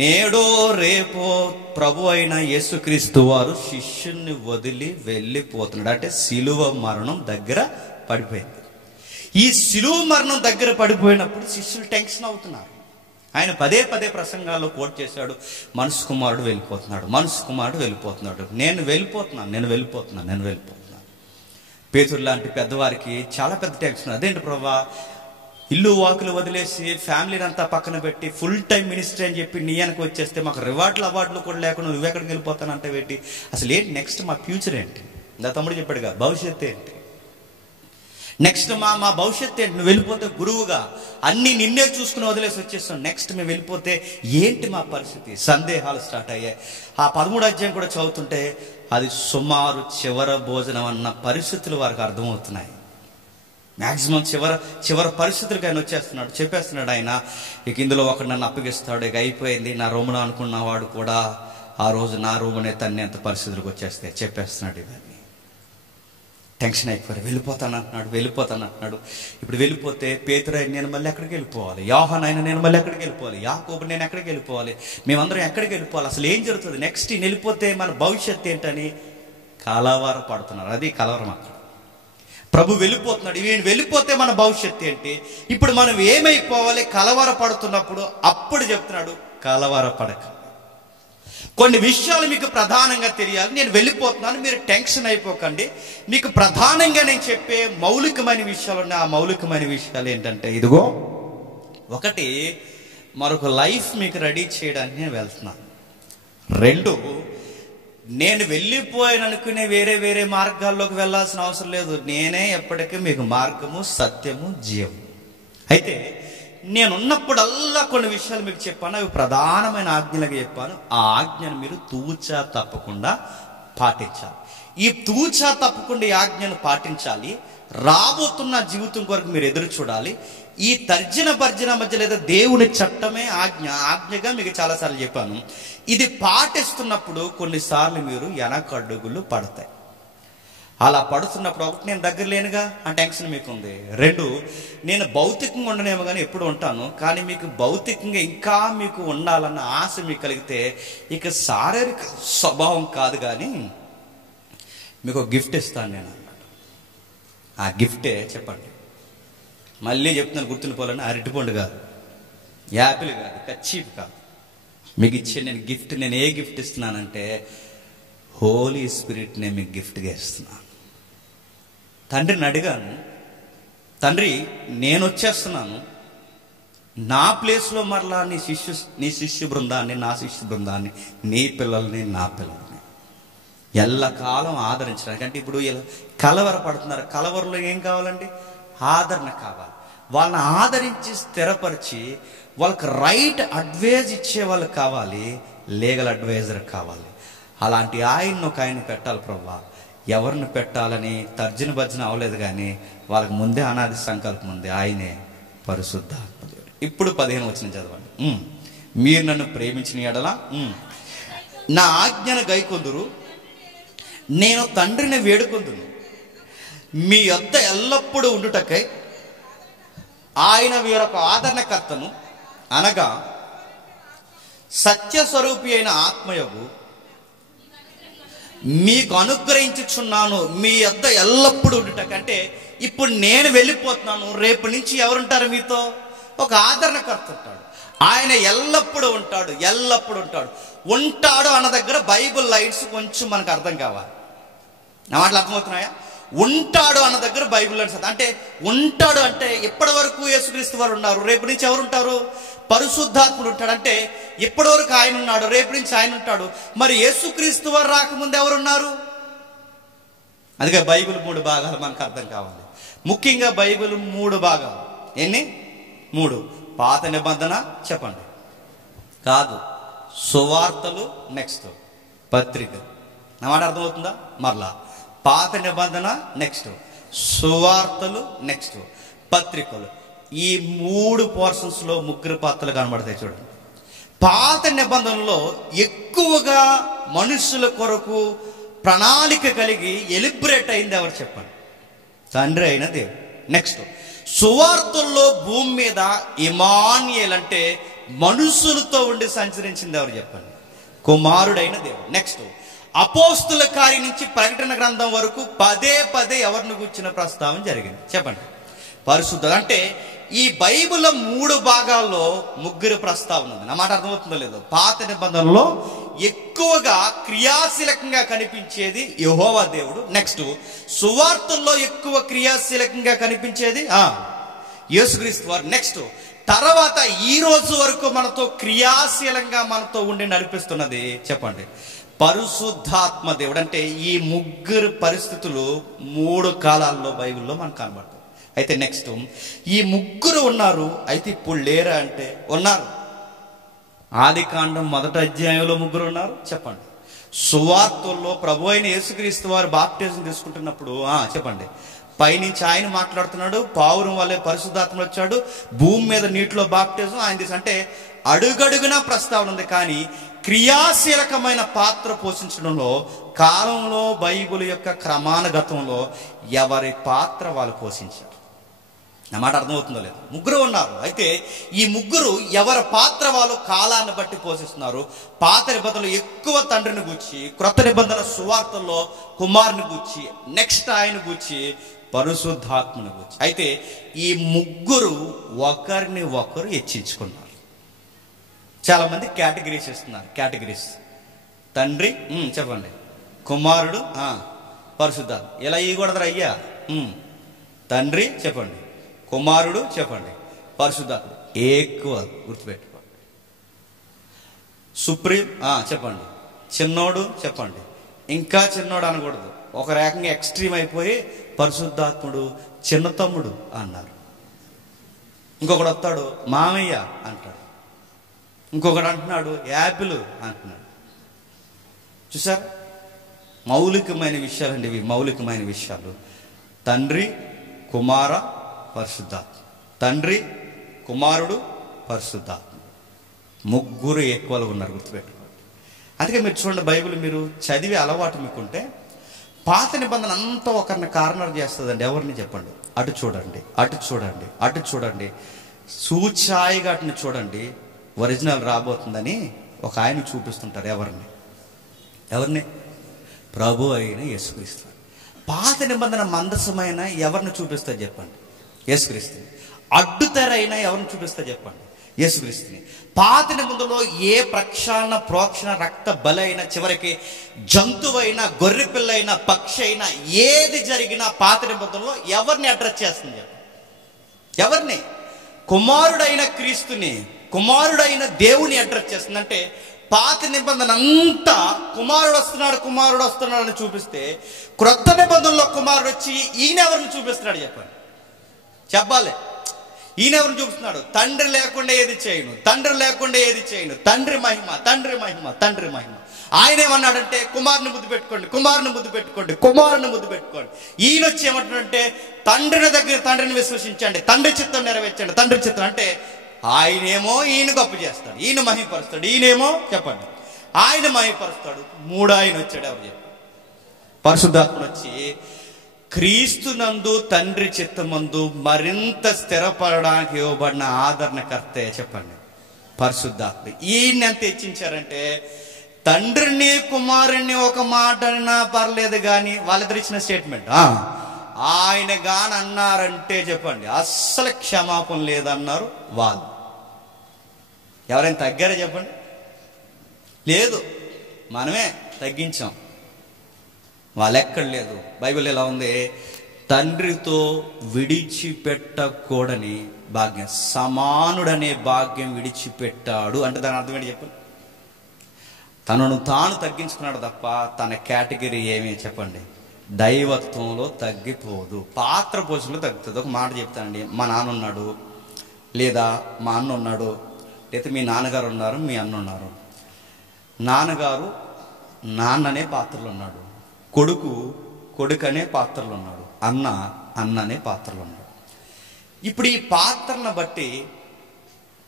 నేడో రేపో ప్రభు అయిన యేసుక్రీస్తు వారు శిష్యుని వదిలి వెళ్ళిపోతున్నాడు. అంటే సిలువ మరణం దగ్గర పడిపోయింది. ఈ సిలువ మరణం దగ్గర పడిపోయినప్పుడు శిష్యులు టెన్షన్ అవుతున్నారు. ఆయన పదే పదే ప్రసంగాల్లో కోట్ చేశాడు, మనసు కుమారుడు వెళ్ళిపోతున్నాడు. నేను వెళ్ళిపోతున్నాను. పేతురు లాంటి పెద్దవారికి చాలా పెద్ద టెన్షన్. అదేంటి ప్రభా, ఇల్లు వాకులు వదిలేసి ఫ్యామిలీని అంతా పక్కన పెట్టి ఫుల్ టైం మినిస్ట్రీ అని చెప్పి నీ వెనక వచ్చేస్తే మాకు అవార్డులు కూడా లేకుండా నువ్వెక్కడికి వెళ్ళిపోతానంటే ఏంటి? అసలు ఏంటి నెక్స్ట్? మా ఫ్యూచర్ ఏంటి? నా తమ్ముడు చెప్పాడుగా, భవిష్యత్తు ఏంటి? నెక్స్ట్ మా భవిష్యత్తు ఏంటి? నువ్వు వెళ్ళిపోతే గురువుగా అన్ని నిన్నే చూసుకుని వదిలేసి వచ్చేస్తాం. నెక్స్ట్ మేము వెళ్ళిపోతే ఏంటి మా పరిస్థితి? సందేహాలు స్టార్ట్ అయ్యాయి. ఆ 13వ అధ్యాయం కూడా చదువుతుంటే అది సుమారు చివర భోజనం అన్న పరిస్థితులు వారికి అర్థమవుతున్నాయి. మ్యాక్సిమం చివరి పరిస్థితులకు ఆయన వచ్చేస్తున్నాడు, చెప్పేస్తున్నాడు ఆయన, ఇక ఇందులో ఒకడు నన్ను అప్పగిస్తాడు, ఇక అయిపోయింది నా రూమును అనుకున్నవాడు కూడా ఆ రోజు నా రూమునే తన్నేంత పరిస్థితులకు వచ్చేస్తే చెప్పేస్తున్నాడు. ఇవన్నీ టెన్షన్ అయిపోయారు. వెళ్ళిపోతానంటున్నాడు. ఇప్పుడు వెళ్ళిపోతే పేతురు అయిన నేను మళ్ళీ ఎక్కడికి వెళ్ళిపోవాలి? యోహాను అయిన నేను మళ్ళీ ఎక్కడికి వెళ్ళిపోవాలి? యాకోబు నేను ఎక్కడికి వెళ్ళిపోవాలి? మేమందరం ఎక్కడికి వెళ్ళిపోవాలి? అసలు ఏం జరుగుతుంది నెక్స్ట్? వెళ్ళిపోతే మన భవిష్యత్తు ఏంటని కలవరపడుతున్నారు. అది కలవరం. అక్కడ ప్రభు వెళ్ళిపోతున్నాడు. ఈయన వెళ్ళిపోతే మన భవిష్యత్తు ఏంటి? ఇప్పుడు మనం ఏమైపోవాలి? కలవరపడుతున్నప్పుడు అప్పుడు చెప్తున్నాడు, కలవరపడక. కొన్ని విషయాలు మీకు ప్రధానంగా తెలియాలి. నేను వెళ్ళిపోతున్నాను, మీరు టెన్షన్ అయిపోకండి. మీకు ప్రధానంగా నేను చెప్పే మౌలికమైన విషయాలు ఉన్నాయి. ఆ మౌలికమైన విషయాలు ఏంటంటే, ఇదిగో ఒకటి, మరొక లైఫ్ మీకు రెడీ చేయడానికి నేను వెళ్తున్నాను. 2, నేను వెళ్ళిపోయాననుకునే వేరే మార్గాల్లోకి వెళ్ళాల్సిన అవసరం లేదు. నేనే ఎప్పటికీ మీకు మార్గము, సత్యము, జీవము. అయితే నేనున్నప్పుడల్లా కొన్ని విషయాలు మీకు చెప్పాను, అవి ప్రధానమైన ఆజ్ఞలుగా చెప్పాను. ఆ ఆజ్ఞను మీరు తూచా తప్పకుండా పాటించాలి. ఈ తూచా తప్పకుండా ఈ ఆజ్ఞను పాటించాలి. రాబోతున్న జీవితం కొరకు మీరు ఎదురు చూడాలి. ఈ తర్జన భర్జన మధ్య లేదా దేవుని చట్టమే ఆజ్ఞగా మీకు చాలాసార్లు చెప్పాను. ఇది పాటిస్తున్నప్పుడు కొన్నిసార్లు మీరు వెనకడుగులు పడతాయి. అలా పడుతున్నప్పుడు, ఒకటి, నేను దగ్గర లేనుగా ఆ టెన్షన్ మీకు ఉంది. 2, నేను భౌతికంగా ఉండనేమో కానీ ఎప్పుడు ఉంటాను, కానీ మీకు భౌతికంగా ఇంకా మీకు ఉండాలన్న ఆశ మీకు కలిగితే ఇక శారీరక స్వభావం కాదు కానీ మీకు ఒక గిఫ్ట్ ఇస్తాను నేను అన్నమాట. ఆ గిఫ్టే చెప్పండి, మళ్ళీ చెప్తున్నాను గుర్తుండిపోవాలని, అరటిపండు కాదు, యాపిల్ కాదు, కచ్చీప్ కాదు. మీకు ఇచ్చే నేను ఏ గిఫ్ట్ ఇస్తున్నానంటే హోలీ స్పిరిట్ నేను మీకు గిఫ్ట్గా ఇస్తున్నాను. తండ్రిని అడిగాను, తండ్రి నేను వచ్చేస్తున్నాను, నా ప్లేస్లో మరలా నీ శిష్యు బృందాన్ని, నా శిష్యు బృందాన్ని, నీ పిల్లల్ని, నా పిల్లల్ని ఎల్లకాలం ఆదరించడానికి. అంటే ఇప్పుడు కలవరపడుతున్నారు. కలవరలో ఏం కావాలండి? ఆదరణ కావాలి. వాళ్ళని ఆదరించి స్థిరపరిచి వాళ్ళకి రైట్ అడ్వైజ్ ఇచ్చే వాళ్ళు కావాలి, లీగల్ అడ్వైజర్ కావాలి. అలాంటి ఆయన పెట్టాలి ప్రభువా. ఎవరిని పెట్టాలని తర్జన భర్జన అవ్వలేదు కానీ వాళ్ళకి ముందే అనాది సంకల్పం ఉంది, ఆయనే పరిశుద్ధాత్మ దేవుడు. ఇప్పుడు 15 వచనం చదవండి. మీరు నన్ను ప్రేమించిన ఎడల నా ఆజ్ఞను గైకొందురు, నేను తండ్రిని వేడుకొందును, మీ యొద్ద ఎల్లప్పుడూ ఉండుటకై ఆయన వీరొక ఆదరణకర్తను అనగా సత్యస్వరూపి అయిన ఆత్మయగు మీకు అనుగ్రహించుచున్నాను, మీ యొద్ద ఎల్లప్పుడూ ఉండుటకంటే ఇప్పుడు నేను వెళ్ళిపోతున్నాను, రేపు నుంచి ఎవరుంటారు మీతో? ఒక ఆదరణకర్త ఉంటాడు. ఆయన ఎల్లప్పుడూ ఉంటాడు, ఎల్లప్పుడూ ఉంటాడు. ఉంటాడు అన్న దగ్గర బైబిల్ లైన్స్ కొంచెం మనకు అర్థం కావాలి. నా మాటలు అర్థమవుతున్నాయా? ఉంటాడు అన్న దగ్గర బైబిల్ లైన్స్ అంటే ఉంటాడు అంటే ఇప్పటి వరకు యేసుక్రీస్తు వారు ఉన్నారు, రేపు నుంచి ఎవరు ఉంటారు? పరిశుద్ధాత్ముడు ఉంటాడు. అంటే ఇప్పటి వరకు ఆయన ఉన్నాడు, రేపు నుంచి ఆయన ఉంటాడు. మరి యేసుక్రీస్తు వారు రాకముందు ఎవరున్నారు? అందుకే బైబిల్ 3 భాగాలు మనకు అర్థం కావాలి. ముఖ్యంగా బైబిల్ 3 భాగాలు. ఎన్ని? 3. పాత నిబంధన చెప్పండి, కాదు సువార్తలు, నెక్స్ట్ పత్రిక. నా మాట అర్థమవుతుందా? మరలా పాత నిబంధన, నెక్స్ట్ సువార్తలు, నెక్స్ట్ పత్రికలు. ఈ 3 పోర్షన్స్ లో 3 పాత్రలు కనబడతాయి. చూడండి, పాత నిబంధనలో ఎక్కువగా మనుషుల కొరకు ప్రణాళిక కలిగి ఎలిబ్రేట్ అయింది ఎవరు చెప్పండి? తండ్రి అయిన దేవుడు. నెక్స్ట్ సువార్తల్లో భూమి మీద ఇమాన్యుయేల్ అంటే మనుషులతో ఉండి సంచరించింది ఎవరు చెప్పండి? కుమారుడైన దేవుడు. నెక్స్ట్ అపోస్తుల కార్యం నుంచి ప్రకటన గ్రంథం వరకు పదే ఎవరిని గుర్చిన ప్రస్తావన జరిగింది చెప్పండి? పరిశుద్ధుడు. అంటే ఈ బైబిల్ 3 భాగాల్లో 3 ప్రస్తావన ఉంది. నా మాట అర్థమవుతుందో లేదో? పాత నిబంధనలో ఎక్కువగా క్రియాశీలకంగా కనిపించేది యెహోవా దేవుడు. నెక్స్ట్ సువార్తల్లో ఎక్కువ క్రియాశీలకంగా కనిపించేది యేసుక్రీస్తు వారు. నెక్స్ట్ తర్వాత ఈ రోజు వరకు మనతో క్రియాశీలంగా మనతో ఉండి నడిపిస్తున్నది చెప్పండి? పరిశుద్ధాత్మ దేవుడు. అంటే ఈ 3 పరిస్థితులు 3 కాలాల్లో బైబిల్లో మనకు కనబడతాయి. అయితే నెక్స్ట్ ఈ 3 ఉన్నారు, అయితే ఇప్పుడు లేరా అంటే ఉన్నారు. ఆదికాండం 1వ అధ్యాయంలో 3 ఉన్నారు చెప్పండి? సువార్తల్లో ప్రభు అయిన యేసుక్రీస్తు వారు బాప్టిజం తీసుకుంటున్నప్పుడు చెప్పండి, పైనుంచి ఆయన మాట్లాడుతున్నాడు, పావురం వల్లే పరిశుద్ధాత్మ వచ్చాడు, భూమి మీద నీటిలో బాప్టిజం ఆయన తీసు. అంటే అడుగడుగునా ప్రస్తావన ఉంది. కానీ క్రియాశీలకమైన పాత్ర పోషించడంలో కాలంలో బైబిల్ యొక్క క్రమానుగతంలో ఎవరి పాత్ర వాళ్ళు పోషించారు. నా మాట అర్థమవుతుందో లేదు? 3 ఉన్నారు. అయితే ఈ 3 ఎవరి పాత్ర వాళ్ళు కాలాన్ని బట్టి పోషిస్తున్నారు. పాత నిబంధనలు ఎక్కువ తండ్రిని గూర్చి, క్రొత్త నిబంధన సువార్తల్లో కుమారుని గూర్చి, నెక్స్ట్ ఆయన గూర్చి పరిశుద్ధాత్మని గూర్చి. అయితే ఈ 3 ఒకరిని ఒకరు హెచ్చించుకున్నారు. చాలా మంది కేటగిరీస్ ఇస్తున్నారు. కేటగిరీస్ తండ్రి చెప్పండి, కుమారుడు పరిశుద్ధాత్మ. ఇలా ఇవ్వకూడదు అయ్యా. తండ్రి చెప్పండి, కుమారుడు చెప్పండి, పరిశుద్ధాత్మ. ఎక్కువ గుర్తుపెట్టుకోండి. సుప్రీం చెప్పండి, చిన్నోడు చెప్పండి, ఇంకా చిన్నోడు అనకూడదు. ఒక రకంగా ఎక్స్ట్రీమ్ అయిపోయి పరిశుద్ధాత్ముడు చిన్న తమ్ముడు అన్నారు. ఇంకొకడు వస్తాడు మామయ్య అంటాడు, ఇంకొకడు అంటున్నాడు యాపిల్ అంటున్నాడు. చూసారు? మౌలికమైన విషయాలండి ఇవి, మౌలికమైన విషయాలు. తండ్రి, కుమార, పరిశుద్ధాత్మ. తండ్రి, కుమారుడు, పరిశుద్ధాత్మ. 3 ఎక్కువలు ఉన్నారు, గుర్తుపెట్టుకోండి. అందుకే మీరు చూడండి, బైబిల్ మీరు చదివే అలవాటు మీకుంటే పాత నిబంధన అంతా ఒకరిని కార్నర్ చేస్తుందండి. ఎవరిని చెప్పండి? అటు చూడండి, అటు చూడండి, అటు చూడండి, సూచాయిగా అటుని చూడండి, ఒరిజినల్ రాబోతుందని ఒక ఆయన చూపిస్తుంటారు. ఎవరిని? ప్రభు అయిన యేసుక్రీస్తు. పాత నిబంధన మందసమైన ఎవరిని చూపిస్తారు చెప్పండి? యేసుక్రీస్తుని. అడ్డుతెర అయినా ఎవరిని చూపిస్తారు చెప్పండి? యేసుక్రీస్తుని. పాత నిబంధనలో ఏ ప్రక్షాళన, ప్రోక్షణ, రక్త బలి అయినా, చివరికి జంతువైనా, గొర్రె పిల్ల అయినా, పక్షి అయినా, ఏది జరిగినా పాత నిబంధనలో ఎవరిని అడ్రస్ చేస్తుంది చెప్పండి? ఎవరిని? కుమారుడైన క్రీస్తుని, కుమారుడైన దేవుని అడ్రస్ చేస్తుంది. అంటే పాత నిబంధన అంతా కుమారుడు వస్తున్నాడు అని చూపిస్తే, క్రొత్త నిబంధనలో కుమారుడు వచ్చి ఈయన ఎవరిని చూపిస్తున్నాడు చెప్పండి? చెప్పాలి. ఈయన ఎవరిని చూపిస్తున్నాడు? తండ్రి లేకుండా ఏది చేయను, తండ్రి లేకుండా ఏది చేయను, తండ్రి మహిమ, తండ్రి మహిమ, తండ్రి మహిమ. ఆయన ఏమన్నాడంటే కుమారుని ముద్దు పెట్టుకోండి, కుమారుని ముద్దు పెట్టుకోండి, కుమారుని ముద్దు పెట్టుకోండి. ఈయన వచ్చి ఏమంటాడంటే తండ్రిని విశ్వసించండి, తండ్రి చిత్తం నెరవేర్చండి, తండ్రి చిత్తం. అంటే ఆయనేమో ఈయన గొప్ప చేస్తాడు, ఈయన మహిమపరుస్తాడు. ఈయనేమో చెప్పండి ఆయన మహిమపరుస్తాడు. 3 ఆయన వచ్చాడు. ఎవరు చెప్పారు? పరిశుద్ధాత్ముడు వచ్చి క్రీస్తునందు తండ్రి చిత్తమందు మరింత స్థిరపడడానికి ఇవ్వబడిన ఆదరణకర్తే చెప్పండి పరిశుద్ధాత్మ. ఈయన ఎంత హెచ్చించారంటే తండ్రిని కుమారుణ్ణి ఒక మాట అన్నా పర్లేదు కానీ వాళ్ళిద్దరు ఇచ్చిన స్టేట్మెంట్ ఆయన గాని అన్నారంటే చెప్పండి అస్సలు క్షమాపణ లేదన్నారు వాళ్ళు. ఎవరైనా తగ్గారా చెప్పండి? లేదు, మనమే తగ్గించాం. వాళ్ళెక్కడ లేదు. బైబిల్ ఎలా ఉంది? తండ్రితో విడిచిపెట్టకూడని భాగ్యం, సమానుడనే భాగ్యం విడిచిపెట్టాడు అంటే దాని అర్థం ఏంటి చెప్పండి? తనను తాను తగ్గించుకున్నాడు తప్ప తన కేటగిరీ ఏమి చెప్పండి దైవత్వంలో తగ్గిపోదు, పాత్ర పోషణలో తగ్గుతుంది. ఒక మాట చెప్తానండి, మా నాన్న ఉన్నాడు, లేదా మా అన్న ఉన్నాడు, లేదా మీ నాన్నగారు ఉన్నారు, మీ అన్న ఉన్నారు. నాన్నగారు నాన్ననే పాత్రలో ఉన్నాడు, కొడుకు కొడుకనే పాత్రలో ఉన్నాడు, అన్న అన్ననే పాత్రలో ఉన్నాడు. ఇప్పుడు ఈ పాత్రను బట్టి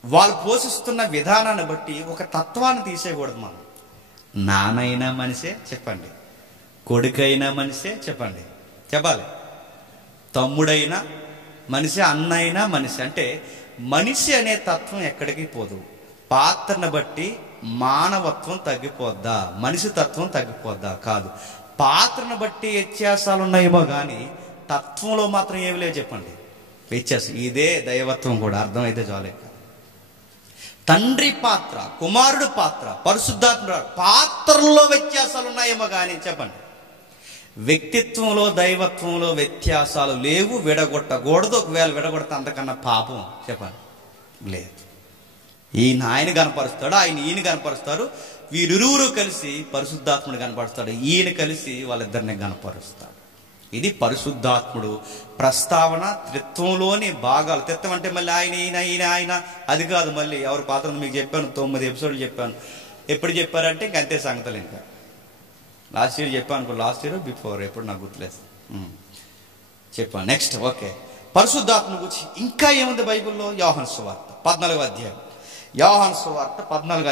వాళ్ళు పోషిస్తున్న విధానాన్ని బట్టి ఒక తత్వాన్ని తీసేయకూడదు. మనం నాన్నైనా మనిషే చెప్పండి, కొడుకైనా మనిషే చెప్పండి, చెప్పాలి, తమ్ముడైనా మనిషి, అన్న అయినా మనిషి. అంటే మనిషి అనే తత్వం ఎక్కడికి పోదు. పాత్రను బట్టి మానవత్వం తగ్గిపోద్దా, మనిషి తత్వం తగ్గిపోద్దా? కాదు. పాత్రను బట్టి వ్యత్యాసాలు ఉన్నాయేమో కానీ తత్వంలో మాత్రం ఏమి లేవు చెప్పండి వ్యత్యాసం. ఇదే దైవత్వం కూడా అర్థమైతే చాలే. తండ్రి పాత్ర, కుమారుడు పాత్ర, పరిశుద్ధాత్మ పాత్రల్లో వ్యత్యాసాలు ఉన్నాయేమో కానీ చెప్పండి వ్యక్తిత్వంలో దైవత్వంలో వ్యత్యాసాలు లేవు. విడగొట్టకూడదు. ఒకవేళ విడగొడితే అంతకన్నా పాపం చెప్పండి లేదు. ఈయన ఆయన కనపరుస్తాడు, ఆయన ఈయన కనపరుస్తాడు, వీరిరువురు కలిసి పరిశుద్ధాత్ముడు కనపరుస్తాడు, ఈయన కలిసి వాళ్ళిద్దరిని కనపరుస్తాడు. ఇది పరిశుద్ధాత్ముడు ప్రస్తావన. త్రిత్వంలోని భాగాలు. త్రిత్వం అంటే మళ్ళీ ఆయన ఈయన ఈయన ఆయన అది కాదు. మళ్ళీ ఎవరి పాత్ర మీకు చెప్పాను, 9 ఎపిసోడ్లు చెప్పాను. ఎప్పుడు చెప్పారంటే ఇంక అంతే సంగతులు. ఇంకా లాస్ట్ ఇయర్ చెప్పాను, లాస్ట్ ఇయర్ బిఫోర్ ఎప్పుడు నాకు గుర్తులేదు చెప్పాను. నెక్స్ట్ ఓకే, పరిశుద్ధాత్మ గురించి ఇంకా ఏముంది బైబిల్లో? యోహాను సువార్త 14వ అధ్యాయం. యోహాను సువార్త 14వ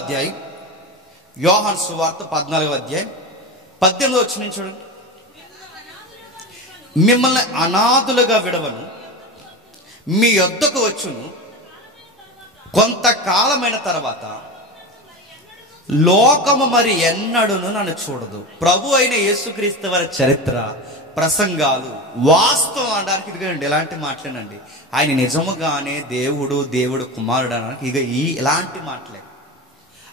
అధ్యాయం. యోహాను సువార్త 14వ అధ్యాయం 18వ వచనం చూడండి. మిమ్మల్ని అనాథులుగా విడవను, మీ యొద్దకు వచ్చును, కొంతకాలమైన తర్వాత లోకము మరి ఎన్నడూను నన్ను చూడదు. ప్రభు అయిన యేసుక్రీస్తు వారి చరిత్ర, ప్రసంగాలు వాస్తవం అనడానికి ఇదిగోండి ఇలాంటి మాటలేనండి. ఆయన నిజముగానే దేవుడు కుమారుడు అనడానికి ఇలాంటి మాటలే.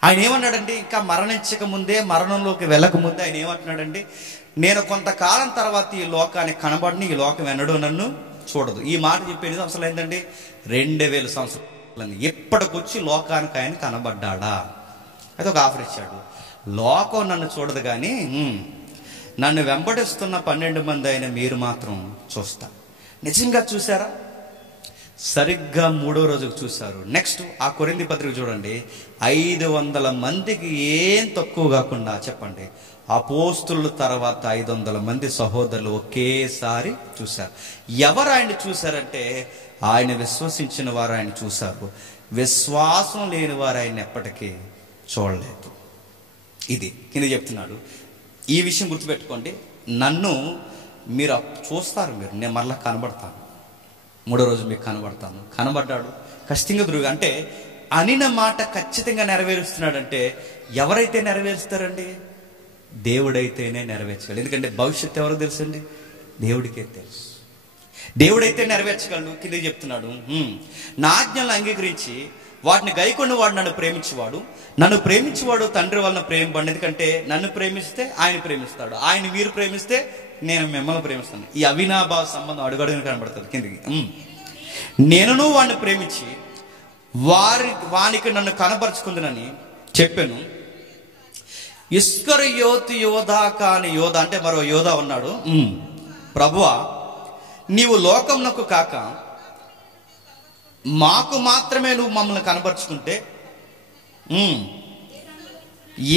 ఆయన ఏమన్నాడండి? ఇంకా మరణించక ముందే, మరణంలోకి వెళ్ళక ముందే ఆయన ఏమంటున్నాడండి? నేను కొంతకాలం తర్వాత ఈ లోకానికి కనబడిని, ఈ లోకం ఎన్నడూ నన్ను చూడదు. ఈ మాట చెప్పి ఎన్ని సంవత్సరాలు అయిందండి? 2000 సంవత్సరాలు. ఎప్పటికొచ్చి లోకానికి ఆయన కనబడ్డాడా? అయితే ఒక ఆఫర్ ఇచ్చాడు. లోకం నన్ను చూడదు కానీ నన్ను వెంబడిస్తున్న 12 మంది అయిన మీరు మాత్రం చూస్తారు. నిజంగా చూసారా? సరిగ్గా 3వ రోజుకు చూశారు. నెక్స్ట్ ఆ కొరింథీ పత్రిక చూడండి. 500 మందికి ఏం తక్కువ కాకుండా చెప్పండి అపోస్తుల తర్వాత 500 మంది సహోదరులు ఒకేసారి చూశారు. ఎవరు ఆయన చూశారంటే ఆయన విశ్వసించిన వారు ఆయన చూశారు, విశ్వాసం లేని వారు ఆయన ఎప్పటికీ చూడలేదు. ఇది కింద చెప్తున్నాడు. ఈ విషయం గుర్తుపెట్టుకోండి. నన్ను మీరు చూస్తారు, నేను మరలా కనబడతాను, 3వ రోజు మీకు కనబడతాను. కనబడ్డాడు ఖచ్చితంగా దురుగా. అంటే అనిన మాట ఖచ్చితంగా నెరవేరుస్తున్నాడంటే ఎవరైతే నెరవేరుస్తారండి? దేవుడైతేనే నెరవేర్చగలడు. ఎందుకంటే భవిష్యత్తు ఎవరికి తెలుసండి? దేవుడికే తెలుసు. దేవుడైతే నెరవేర్చగలడు. కింద చెప్తున్నాడు, నా ఆజ్ఞలను అంగీకరించి వాటిని గైకొని వాడు నన్ను ప్రేమించేవాడు, నన్ను ప్రేమించేవాడు తండ్రి వలన ప్రేమింపండి. ఎందుకంటే నన్ను ప్రేమిస్తే ఆయన ప్రేమిస్తాడు, ఆయన మీరు ప్రేమిస్తే నేను మిమ్మల్ని ప్రేమిస్తాను. ఈ అవినాభావ సంబంధం అడుగడుగున కనబడుతుంది. కిందికి నేనును వాడిని ప్రేమించి వానికి నన్ను కనపరుచుకుందునని చెప్పాను. ఇస్కరియోతు యోధ కాని యోధ అంటే మరో యోధ ఉన్నాడు. ప్రభువా, నీవు లోకమునకు కాక మాకు మాత్రమే నువ్వు మమ్మల్ని కనపరుచుకుంటే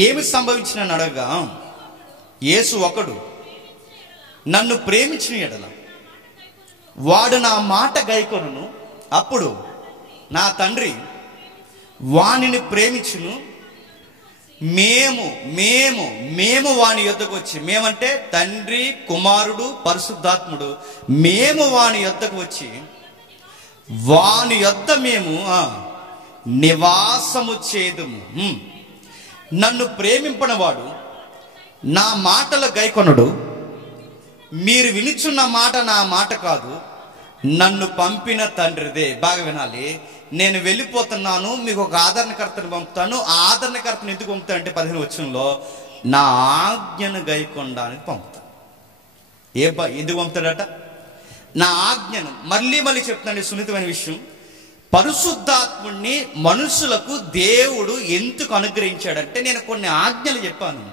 ఏమి సంభవించిన అడగగా, యేసు ఒకడు నన్ను ప్రేమించిన ఎడల వాడు నా మాట గైకొనును, అప్పుడు నా తండ్రి వానిని ప్రేమించును, మేము మేము మేము వాని యొద్దకు వచ్చి, మేమంటే తండ్రి, కుమారుడు, పరిశుద్ధాత్ముడు, మేము వాని యొద్దకు వచ్చి వాని యొద్ద మేము నివాసము చేదుము. నన్ను ప్రేమింపనవాడు నా మాటలు గైకొనడు. మీరు వినుచున్న మాట నా మాట కాదు, నన్ను పంపిన తండ్రిదే. బాగా వినాలి. నేను వెళ్ళిపోతున్నాను, మీకు ఒక ఆదరణకర్తను పంపుతాను. ఆ ఆదరణకర్తను ఎందుకు పంపుతాను అంటే 15వ వచనంలో నా ఆజ్ఞను గైకొనడానికి పంపుతాను. ఎందుకు పంపుతాడట? నా ఆజ్ఞను. మళ్ళీ చెప్తాను సున్నితమైన విషయం. పరిశుద్ధాత్ముడిని మనుషులకు దేవుడు ఎందుకు అనుగ్రహించాడంటే, నేను కొన్ని ఆజ్ఞలు చెప్పాను.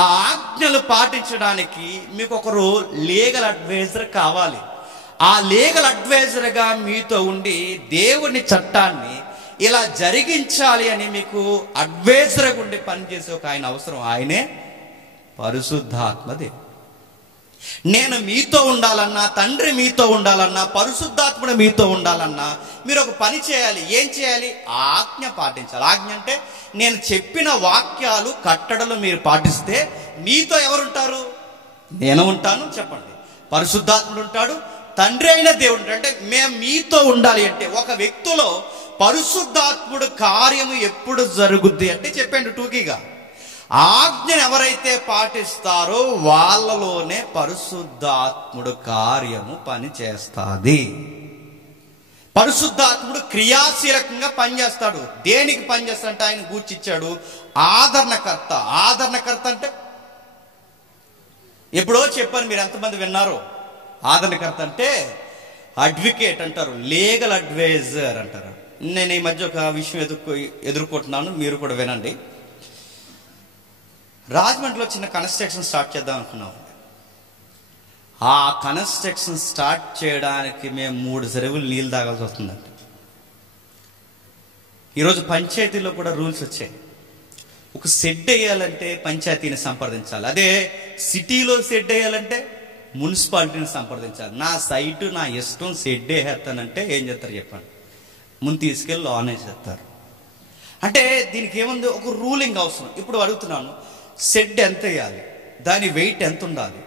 ఆ ఆజ్ఞలు పాటించడానికి మీకు ఒకరు లీగల్ అడ్వైజర్ కావాలి. ఆ లీగల్ అడ్వైజర్గా మీతో ఉండి దేవుని చట్టాన్ని ఇలా జరిగించాలి అని మీకు అడ్వైజర్గా ఉండి పనిచేసే ఒక ఆయన అవసరం. ఆయనే పరిశుద్ధాత్మదే. నేను మీతో ఉండాలన్నా, తండ్రి మీతో ఉండాలన్నా, పరిశుద్ధాత్ముడు మీతో ఉండాలన్నా మీరు ఒక పని చేయాలి. ఏం చేయాలి? ఆజ్ఞ పాటించాలి. ఆజ్ఞ అంటే నేను చెప్పిన వాక్యాలు, కట్టడలు మీరు పాటిస్తే మీతో ఎవరుంటారు? నేను ఉంటాను. చెప్పండి. పరిశుద్ధాత్ముడు ఉంటాడు, తండ్రి అయిన దేవుడు ఉంటాడు. అంటే మేము మీతో ఉండాలి. అంటే ఒక వ్యక్తిలో పరిశుద్ధాత్ముడు కార్యము ఎప్పుడు జరుగుద్ది అంటే చెప్పండి టూకీగా, ఆజ్ఞను ఎవరైతే పాటిస్తారో వాళ్ళలోనే పరిశుద్ధాత్ముడు కార్యము పని చేస్తాది. పరిశుద్ధాత్ముడు క్రియాశీలకంగా పనిచేస్తాడు. దేనికి పనిచేస్తాడంటే ఆయన గూర్చిచ్చాడు ఆదరణకర్త. ఆదరణకర్త అంటే ఎప్పుడో చెప్పాను, మీరు ఎంతమంది విన్నారో? ఆదరణకర్త అంటే అడ్వకేట్ అంటారు, లీగల్ అడ్వైజర్ అంటారు. నేను ఈ మధ్య ఒక విషయం ఎదుర్కొంటున్నాను, మీరు కూడా వినండి. రాజమండ్రిలో చిన్న కన్స్ట్రక్షన్ స్టార్ట్ చేద్దాం అనుకున్నాం. ఆ కన్స్ట్రక్షన్ స్టార్ట్ చేయడానికి మేము 3 చెరువులు నీళ్ళు తాగాల్సి వస్తుందండి. ఈరోజు పంచాయతీలో కూడా రూల్స్ వచ్చాయి. ఒక షెడ్ వేయాలంటే పంచాయతీని సంప్రదించాలి. అదే సిటీలో షెడ్ వేయాలంటే మున్సిపాలిటీని సంప్రదించాలి. నా సైటు నా ఇష్టం, షెడ్ వేసేస్తానంటే ఏం చేస్తారు చెప్పండి? ముందు తీసుకెళ్ళి లోన్ వేసేస్తారు. అంటే దీనికి ఏముంది? ఒక రూలింగ్ అవసరం. ఇప్పుడు అడుగుతున్నాను, షెడ్ ఎంత వేయాలి, దాని వెయిట్ ఎంత ఉండాలి,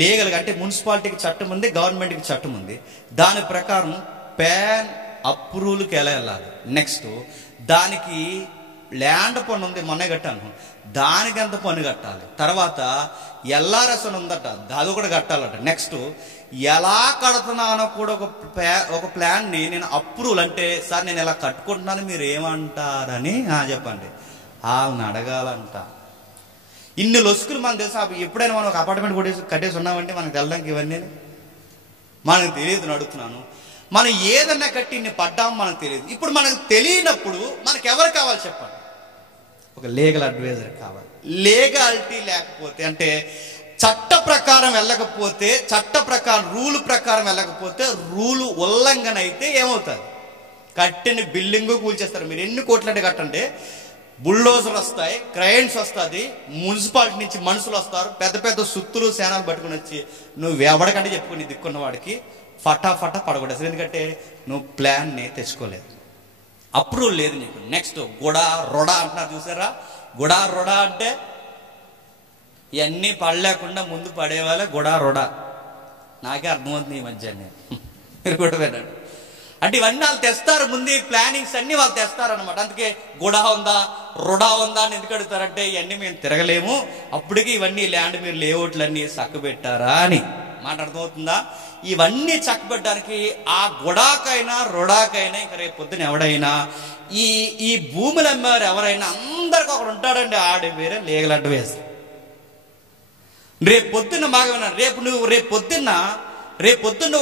లీగల్గా అంటే మున్సిపాలిటీకి చట్టం ఉంది, గవర్నమెంట్కి చట్టం ఉంది. దాని ప్రకారం ప్యాన్ అప్రూవల్కి ఎలా వెళ్ళాలి. నెక్స్ట్ దానికి ల్యాండ్ పన్ను ఉంది, మొన్న కట్టాను, దానికి ఎంత పన్ను కట్టాలి. తర్వాత ఎల్ఆర్ఎస్ అని ఉందట, అది కూడా కట్టాలట. నెక్స్ట్ ఎలా కడుతున్నానో కూడా ఒక ప్లాన్ని నేను అప్రూవల్ అంటే, సార్ నేను ఇలా కట్టుకుంటున్నాను మీరు ఏమంటారని చెప్పండి, వాళ్ళని అడగాలంట. ఇన్ని లొసుకులు మన తెలుసా? ఎప్పుడైనా మనం ఒక అపార్ట్మెంట్ కట్టేసి ఉన్నామంటే మనకు తెలడానికి ఇవన్నీ మనకు తెలియదు. అడుగుతున్నాను, మనం ఏదన్నా కట్టి ఇన్ని పడ్డాము మనకు తెలియదు. ఇప్పుడు మనకు తెలియనప్పుడు మనకు ఎవరు కావాలి చెప్పండి? ఒక లీగల్ అడ్వైజర్ కావాలి. లీగాలిటీ లేకపోతే అంటే చట్ట ప్రకారం వెళ్ళకపోతే, చట్ట ప్రకారం రూల్ ప్రకారం వెళ్ళకపోతే, రూలు ఉల్లంఘన అయితే ఏమవుతుంది? కట్టిన బిల్డింగు కూల్చేస్తారు. మీరు ఎన్ని కోట్లంటే కట్టండి, బుల్డోజర్లు వస్తాయి, క్రైన్స్ వస్తుంది, మున్సిపాలిటీ నుంచి మనుషులు వస్తారు, పెద్ద పెద్ద సుత్తులు సేనాలు పట్టుకుని వచ్చి నువ్వు ఎవడకంటే చెప్పుకుని దిక్కున్న వాడికి ఫటాఫటా పడగొడేస్తారు. ఎందుకంటే నువ్వు ప్లాన్ని తెచ్చుకోలేదు, అప్రూవల్ లేదు నీకు. నెక్స్ట్ గుడా రొడా అంటున్నారు చూసారా? గుడా రొడా అంటే ఇవన్నీ పడలేకుండా ముందు పడేవాళ్ళే గుడా రొడా. నాకే అర్థమవుతుంది ఈ మధ్య, మీరు కూడా వినండి. అంటే ఇవన్నీ వాళ్ళు తెస్తారు, ముందు ప్లానింగ్స్ అన్ని వాళ్ళు తెస్తారనమాట. అందుకే గుడా ఉందా రుడా ఉందా అని ఎందుకు అడుగుతారంటే, ఇవన్నీ మేము తిరగలేము, అప్పటికి ఇవన్నీ ల్యాండ్ మీరు లేఅవుట్లన్నీ చక్కబెట్టారా అని మాట అర్థమవుతుందా? ఇవన్నీ చక్కబెట్టడానికి ఆ గుడాకైనా రుడాకైనా ఇంకా రేపు పొద్దున ఎవడైనా ఈ భూములు అమ్మేవారు ఎవరైనా అందరికి ఒకడు ఉంటాడండి, ఆడి వేరే లీగల్ అడ్వైజర్. రేపు పొద్దున్న బాగా విన్నాను, రేపు పొద్దున్న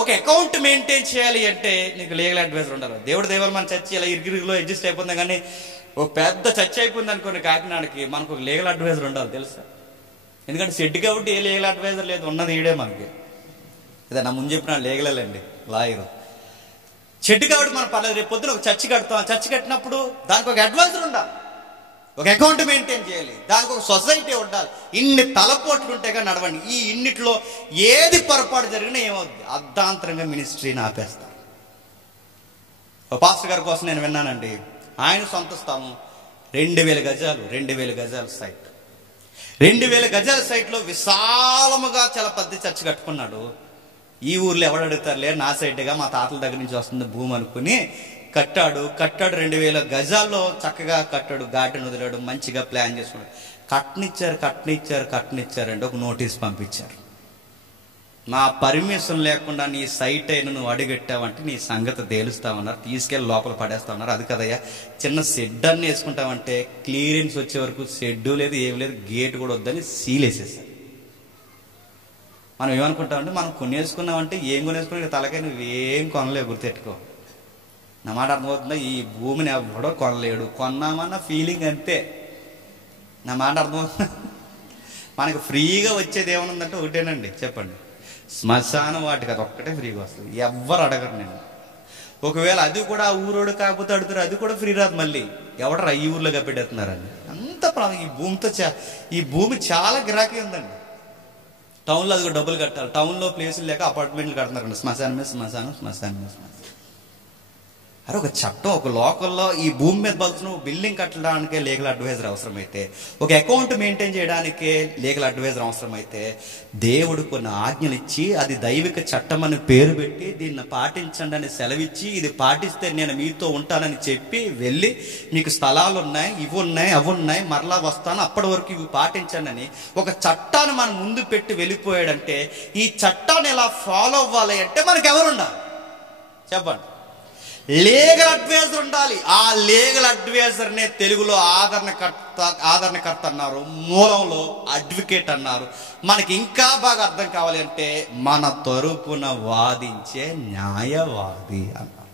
ఒక అకౌంట్ మెయింటైన్ చేయాలి అంటే నీకు లీగల్ అడ్వైజర్ ఉండాలి. దేవుడు దేవాలి మన చర్చి ఇలా ఇరుగులో అడ్జస్ట్ అయిపోతుంది, కానీ ఓ పెద్ద చర్చి అయిపోయింది అనుకోని కాకినాడకి మనకు ఒక లీగల్ అడ్వైజర్ ఉండాలి తెలుసా? ఎందుకంటే షెడ్ కాబట్టి ఏ లీగల్ అడ్వైజర్ లేదు, ఉన్నది ఈడే మనకి. ఇదే నా ముందు చెప్పిన లీగలేండి, లాయర్. షెడ్ కాబట్టి మనం పర్లేదు. రేపు పొద్దున ఒక చర్చి కడతాం, చర్చి కట్టినప్పుడు దానికి ఒక అడ్వైజర్ ఉండాలి, ఒక అకౌంట్ మెయింటైన్ చేయాలి, దానికి ఒక సొసైటీ ఉండాలి. ఇన్ని తలపోట్లు ఉంటాయి కానీ నడవండి. ఈ ఇన్నిట్లో ఏది పొరపాటు జరిగినా ఏమవుద్ది? అర్ధాంతరంగా మినిస్ట్రీని ఆపేస్తారు. పాస్టర్ గారి కోసం నేను విన్నానండి, ఆయన సొంత స్థలం 2000 గజాలు, 2000 గజాల సైట్. 2000 గజాల సైట్లో విశాలముగా చాలా పెద్ద చర్చ్ కట్టుకున్నాడు. ఈ ఊర్లో ఎవడు అడుగుతారులే, నా సైట్గా మా తాతల దగ్గర నుంచి వస్తుంది భూమి అనుకుని కట్టాడు. 2000 గజాల్లో చక్కగా కట్టాడు, గార్డెన్ వదిలాడు, మంచిగా ప్లాన్ చేసుకున్నాడు. కట్టనిచ్చారంటే ఒక నోటీస్ పంపించారు. నా పర్మిషన్ లేకుండా నీ సైట్ అయిన నువ్వు అడుగెట్టావంటే నీ సంగతి తేలుస్తామన్నారు, తీసుకెళ్ళి లోపల పడేస్తామన్నారు. అది కదయ్యా, చిన్న షెడ్ అన్ని వేసుకుంటామంటే క్లియరెన్స్ వచ్చే వరకు షెడ్డు లేదు, ఏం లేదు, గేట్ కూడా వద్దని సీల్ వేసేసారు. మనం ఏమనుకుంటామంటే మనం కొనేసుకున్నామంటే ఏం కొనేసుకున్నా తలకాయ నువ్వేం కొనలేవు, గుర్తెట్టుకో. నా మాట అర్థమవుతుందా? ఈ భూమిని ఎవడో కొనలేడు, కొన్నామన్న ఫీలింగ్ అంతే. నా మాట అర్థమవుతుందా? మనకు ఫ్రీగా వచ్చేది ఏమనుందంటే ఒకటేనండి, చెప్పండి, శ్మశానం వాటికి అది ఒక్కటే ఫ్రీగా వస్తుంది. ఎవ్వరు అడగరు. నేను ఒకవేళ అది కూడా ఆ ఊరోడు కాకపోతే అడుగుతారు, అది కూడా ఫ్రీ రాదు. మళ్ళీ ఎవడరా ఈ ఊర్లో కప్పెట్టేస్తున్నారని అంత ఈ భూమి చాలా గిరాకీ ఉందండి. టౌన్లో అది కూడా డబ్బులు కట్టాలి. టౌన్లో ప్లేసులు లేక అపార్ట్మెంట్లు కడుతున్నారండి, శ్మశానమే శ్మశానం. అరే ఒక చట్టం, ఒక లోకల్లో ఈ భూమి మీద బలుచును బిల్డింగ్ కట్టడానికే లీగల్ అడ్వైజర్ అవసరమైతే, ఒక అకౌంట్ మెయింటైన్ చేయడానికే లీగల్ అడ్వైజర్ అవసరమైతే, దేవుడు కొన్ని ఆజ్ఞలు ఇచ్చి అది దైవిక చట్టం అని పేరు పెట్టి దీన్ని పాటించండి అని సెలవిచ్చి, ఇది పాటిస్తే నేను మీతో ఉంటానని చెప్పి వెళ్ళి మీకు స్థలాలు ఉన్నాయి, ఇవి ఉన్నాయి, అవి ఉన్నాయి, మరలా వస్తాను, అప్పటి వరకు ఇవి పాటించండి అని ఒక చట్టాన్ని మనం ముందు పెట్టి వెళ్ళిపోయాడంటే ఈ చట్టాన్ని ఎలా ఫాలో అవ్వాలి అంటే మనకు ఎవరు ఉండాలి చెప్పండి? లీగల్ అడ్వైజర్ ఉండాలి. ఆ లీగల్ అడ్వైజర్నే తెలుగులో ఆదరణకర్త అన్నారు, మూలంలో అడ్వకేట్ అన్నారు. మనకి ఇంకా బాగా అర్థం కావాలి అంటే మన తరపున వాదించే న్యాయవాది అన్నారు.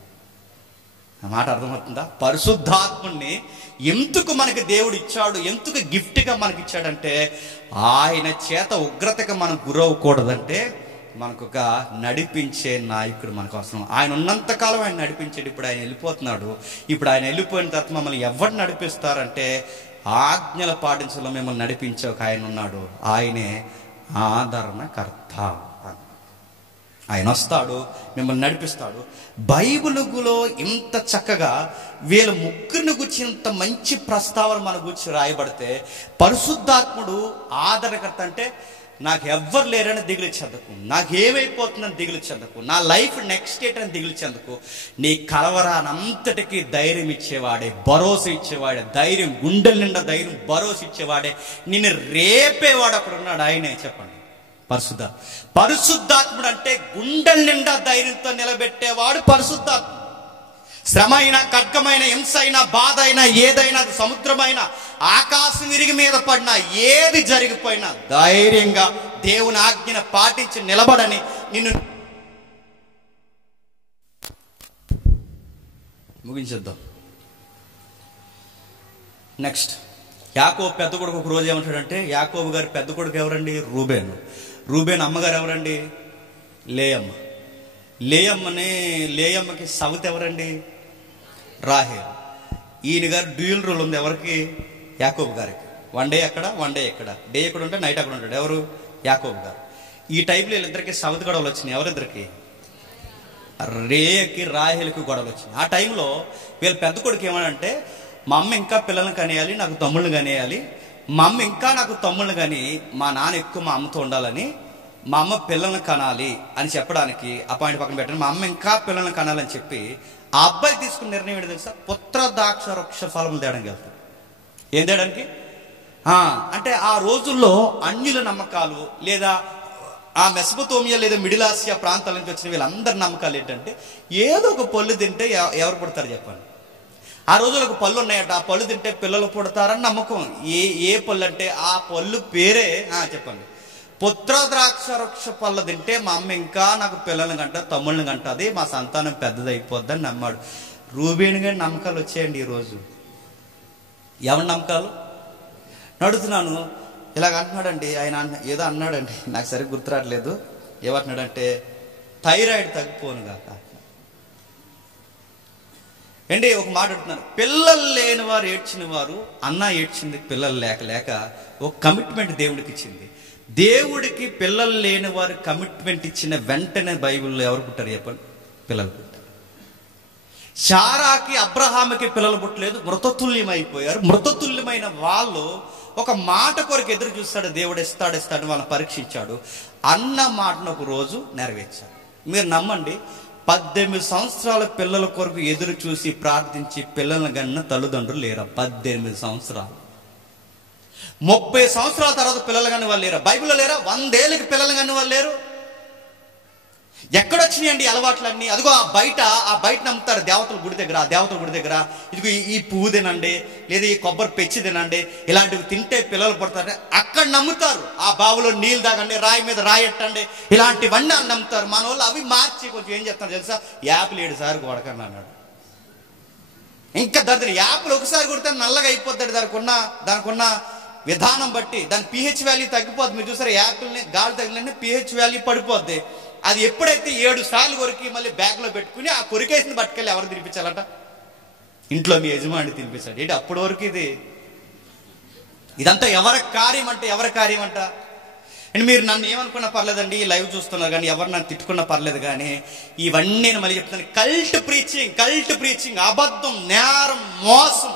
ఆ మాట అర్థమవుతుందా? పరిశుద్ధాత్ముడిని ఎందుకు మనకి దేవుడు ఇచ్చాడు, ఎందుకు గిఫ్ట్గా మనకి ఇచ్చాడంటే ఆయన చేత ఉగ్రతగా మనం గురవ్వకూడదంటే మనకు ఒక నడిపించే నాయకుడు మనకు అవసరం. ఆయన ఉన్నంతకాలం ఆయన నడిపించాడు. ఇప్పుడు ఆయన వెళ్ళిపోతున్నాడు. ఇప్పుడు ఆయన వెళ్ళిపోయిన తర్వాత మమ్మల్ని ఎవరు నడిపిస్తారంటే ఆజ్ఞల పాటించలో మిమ్మల్ని నడిపించే ఒక ఆయన ఉన్నాడు. ఆయనే ఆదరణకర్త. ఆయన వస్తాడు, మిమ్మల్ని నడిపిస్తాడు. బైబిలులో ఇంత చక్కగా వీళ్ళ ముగ్గురిని గురించి ఇంత మంచి ప్రస్తావన మన గురించి రాయబడితే, పరిశుద్ధాత్ముడు ఆదరణకర్త అంటే నాకు ఎవ్వరు లేరని దిగులు చెందకు, నాకేమైపోతుందని దిగులు చెందకు, నా లైఫ్ నెక్స్ట్ డేట్ అని దిగులు చెందకు, నీ కలవరానంతటికీ ధైర్యం ఇచ్చేవాడే, భరోసా ఇచ్చేవాడే, ధైర్యం, గుండెల నిండా ధైర్యం, భరోసా ఇచ్చేవాడే, నిన్ను రేపేవాడు అక్కడ ఉన్నాడు. ఆయనే. చెప్పండి, పరిశుద్ధాత్ముడు అంటే గుండెల నిండా ధైర్యంతో నిలబెట్టేవాడు పరిశుద్ధాత్ముడు. శ్రమ అయినా, ఖడ్గమైన, హింస అయినా, బాధ అయినా, ఏదైనా, సముద్రమైన, ఆకాశం విరిగి మీద పడినా, ఏది జరిగిపోయినా ధైర్యంగా దేవుని ఆజ్ఞను పాటించి నిలబడని నిన్ను ముగించేద్దాం. నెక్స్ట్, యాకోబు పెద్ద కొడుకు ఒక రోజు ఏమంటాడంటే, యాకోబు గారి పెద్ద కొడుకు ఎవరండి? రూబేను అమ్మగారు ఎవరండి? లేయమ్మకి సవతి ఎవరండి? రాహేలు. ఈయన గారు డ్యూయల్ రూల్ ఉంది ఎవరికి? యాకోబు గారికి. వన్ డే అక్కడ, వన్ డే ఇక్కడ, డే ఇక్కడ ఉంటే నైట్ అక్కడ ఉంటాడు. ఎవరు? యాకోబు గారు. ఈ టైంలో వీళ్ళిద్దరికి సవతి గొడవలు వచ్చినాయి. ఎవరిద్దరికి? రేకి రాహేలుకి గొడవలు వచ్చినాయి. ఆ టైంలో వీళ్ళ పెద్ద కొడుకు ఏమనంటే, మా అమ్మ ఇంకా పిల్లల్ని కనేయాలి, నాకు తమ్ముళ్ళని కనేయాలి, మా అమ్మ ఇంకా నాకు తమ్ముళ్ళని కానీ మా నాన్న ఎక్కువ మా అమ్మతో ఉండాలని, మా అమ్మ పిల్లల్ని కనాలి అని చెప్పడానికి అపాయింట్ పక్కన పెట్టండి, మా అమ్మ ఇంకా పిల్లల్ని కనాలని చెప్పి ఆ అబ్బాయి తీసుకున్న నిర్ణయం ఏంటి తెలుసా? పుత్ర ద్రాక్ష వృక్ష ఫలములు తేడానికి వెళ్తాడు. ఏం తేడానికి అంటే ఆ రోజుల్లో అన్యుల నమ్మకాలు, లేదా ఆ మెసపొతోమియా లేదా మిడిల్ ఆసియా ప్రాంతాల నుంచి వచ్చిన వీళ్ళందరి నమ్మకాలు ఏంటంటే, ఏదో ఒక పళ్ళు తింటే ఎవరు పుడతారు చెప్పండి. ఆ రోజుల్లో ఒక పళ్ళు ఉన్నాయట, ఆ పళ్ళు తింటే పిల్లలు పుడతారని నమ్మకం. ఏ పళ్ళు అంటే ఆ పళ్ళు పేరే చెప్పండి, పుత్ర ద్రాక్ష వృక్ష పళ్ళు తింటే మా అమ్మ ఇంకా నాకు పిల్లల్ని కంట, తమ్ముళ్ళని కంటది, మా సంతానం పెద్దదైపోద్దని నమ్మాడు. రూబేను గారి నమ్మకాలు వచ్చాయండి ఈరోజు. ఎవరి నమ్మకాలు? నడుతున్నాను ఇలాగ అంటున్నాడండి ఆయన, ఏదో అన్నాడండి, నాకు సరిగ్గా గుర్తురాట్లేదు. ఏమంటున్నాడంటే, థైరాయిడ్ తగ్గిపోను కాక ఏంటి ఒక మాట అంటున్నారు. పిల్లలు లేని వారు ఏడ్చిన వారు, అన్న ఏడ్చింది పిల్లలు లేక ఒక కమిట్మెంట్ దేవుడికి ఇచ్చింది. దేవుడికి పిల్లలు లేని వారు కమిట్మెంట్ ఇచ్చిన వెంటనే బైబిల్లో ఎవరు పుట్టారు చెప్పండి? పిల్లలు పుట్టారు. శారాకి అబ్రహాముకి పిల్లలు పుట్టలేదు, మృతతుల్యమైపోయారు. మృతతుల్యమైన వాళ్ళు ఒక మాట కొరకు ఎదురు చూస్తాడు, దేవుడు ఇస్తాడు వాళ్ళని పరీక్షించాడు. అన్న మాటను ఒక రోజు నెరవేర్చాడు. మీరు నమ్మండి, 18 సంవత్సరాల పిల్లల కొరకు ఎదురు చూసి ప్రార్థించి పిల్లలను కన్నా తల్లిదండ్రులు లేరా? 18 సంవత్సరాలు. 30 సంవత్సరాల తర్వాత పిల్లలు కానీ వాళ్ళు లేరా? బైబిల్లో లేరా? 100 ఏళ్ళకి పిల్లలు కానీ వాళ్ళు లేరు. ఎక్కడొచ్చినాయండి అలవాట్లన్నీ? అదిగో ఆ బయట నమ్ముతారు దేవతల గుడి దగ్గర. ఆ దేవతల గుడి దగ్గర ఇదిగో ఈ పువ్వు తినండి, లేదా ఈ కొబ్బరి పెచ్చి తినండి, ఇలాంటివి తింటే పిల్లలు పడతారు, అక్కడ నమ్ముతారు. ఆ బావులో నీళ్ళు తాగండి, రాయి మీద రాయి ఎట్టండి, ఇలాంటివన్నీ వాళ్ళు నమ్ముతారు. మన వాళ్ళు అవి మార్చి కొంచెం ఏం చెప్తాను తెలుసా? యాపిల్ 7 సార్లు కొడకండి అన్నాడు. ఇంకా దరిద్ర యాపిల్ ఒకసారి కొడితే నల్లగా అయిపోతాడు. దానికి ఉన్న విధానం బట్టి దాని pH వాల్యూ తగ్గిపోద్ది. మీరు చూసారు, యాపిల్ని గాలి తగిలిన pH వాల్యూ పడిపోద్ది. అది ఎప్పుడైతే 7 సార్లు కొరికి మళ్ళీ బ్యాగ్లో పెట్టుకుని ఆ కొరికేసిన పట్టుకెళ్ళి ఎవరు తినిపించాలట? ఇంట్లో మీ యజమాని తినిపించాడు. ఏంటి అప్పటి వరకు ఇదంతా ఎవరి కార్యం అంట? అండ్ మీరు నన్ను ఏమనుకున్నా పర్లేదండి, ఈ లైవ్ చూస్తున్నారు కానీ, ఎవరు నన్ను తిట్టుకున్నా పర్లేదు కానీ, ఇవన్నీ నేను మళ్ళీ చెప్తాను. కల్ట్ ప్రీచింగ్, అబద్ధం, నేరం, మోసం,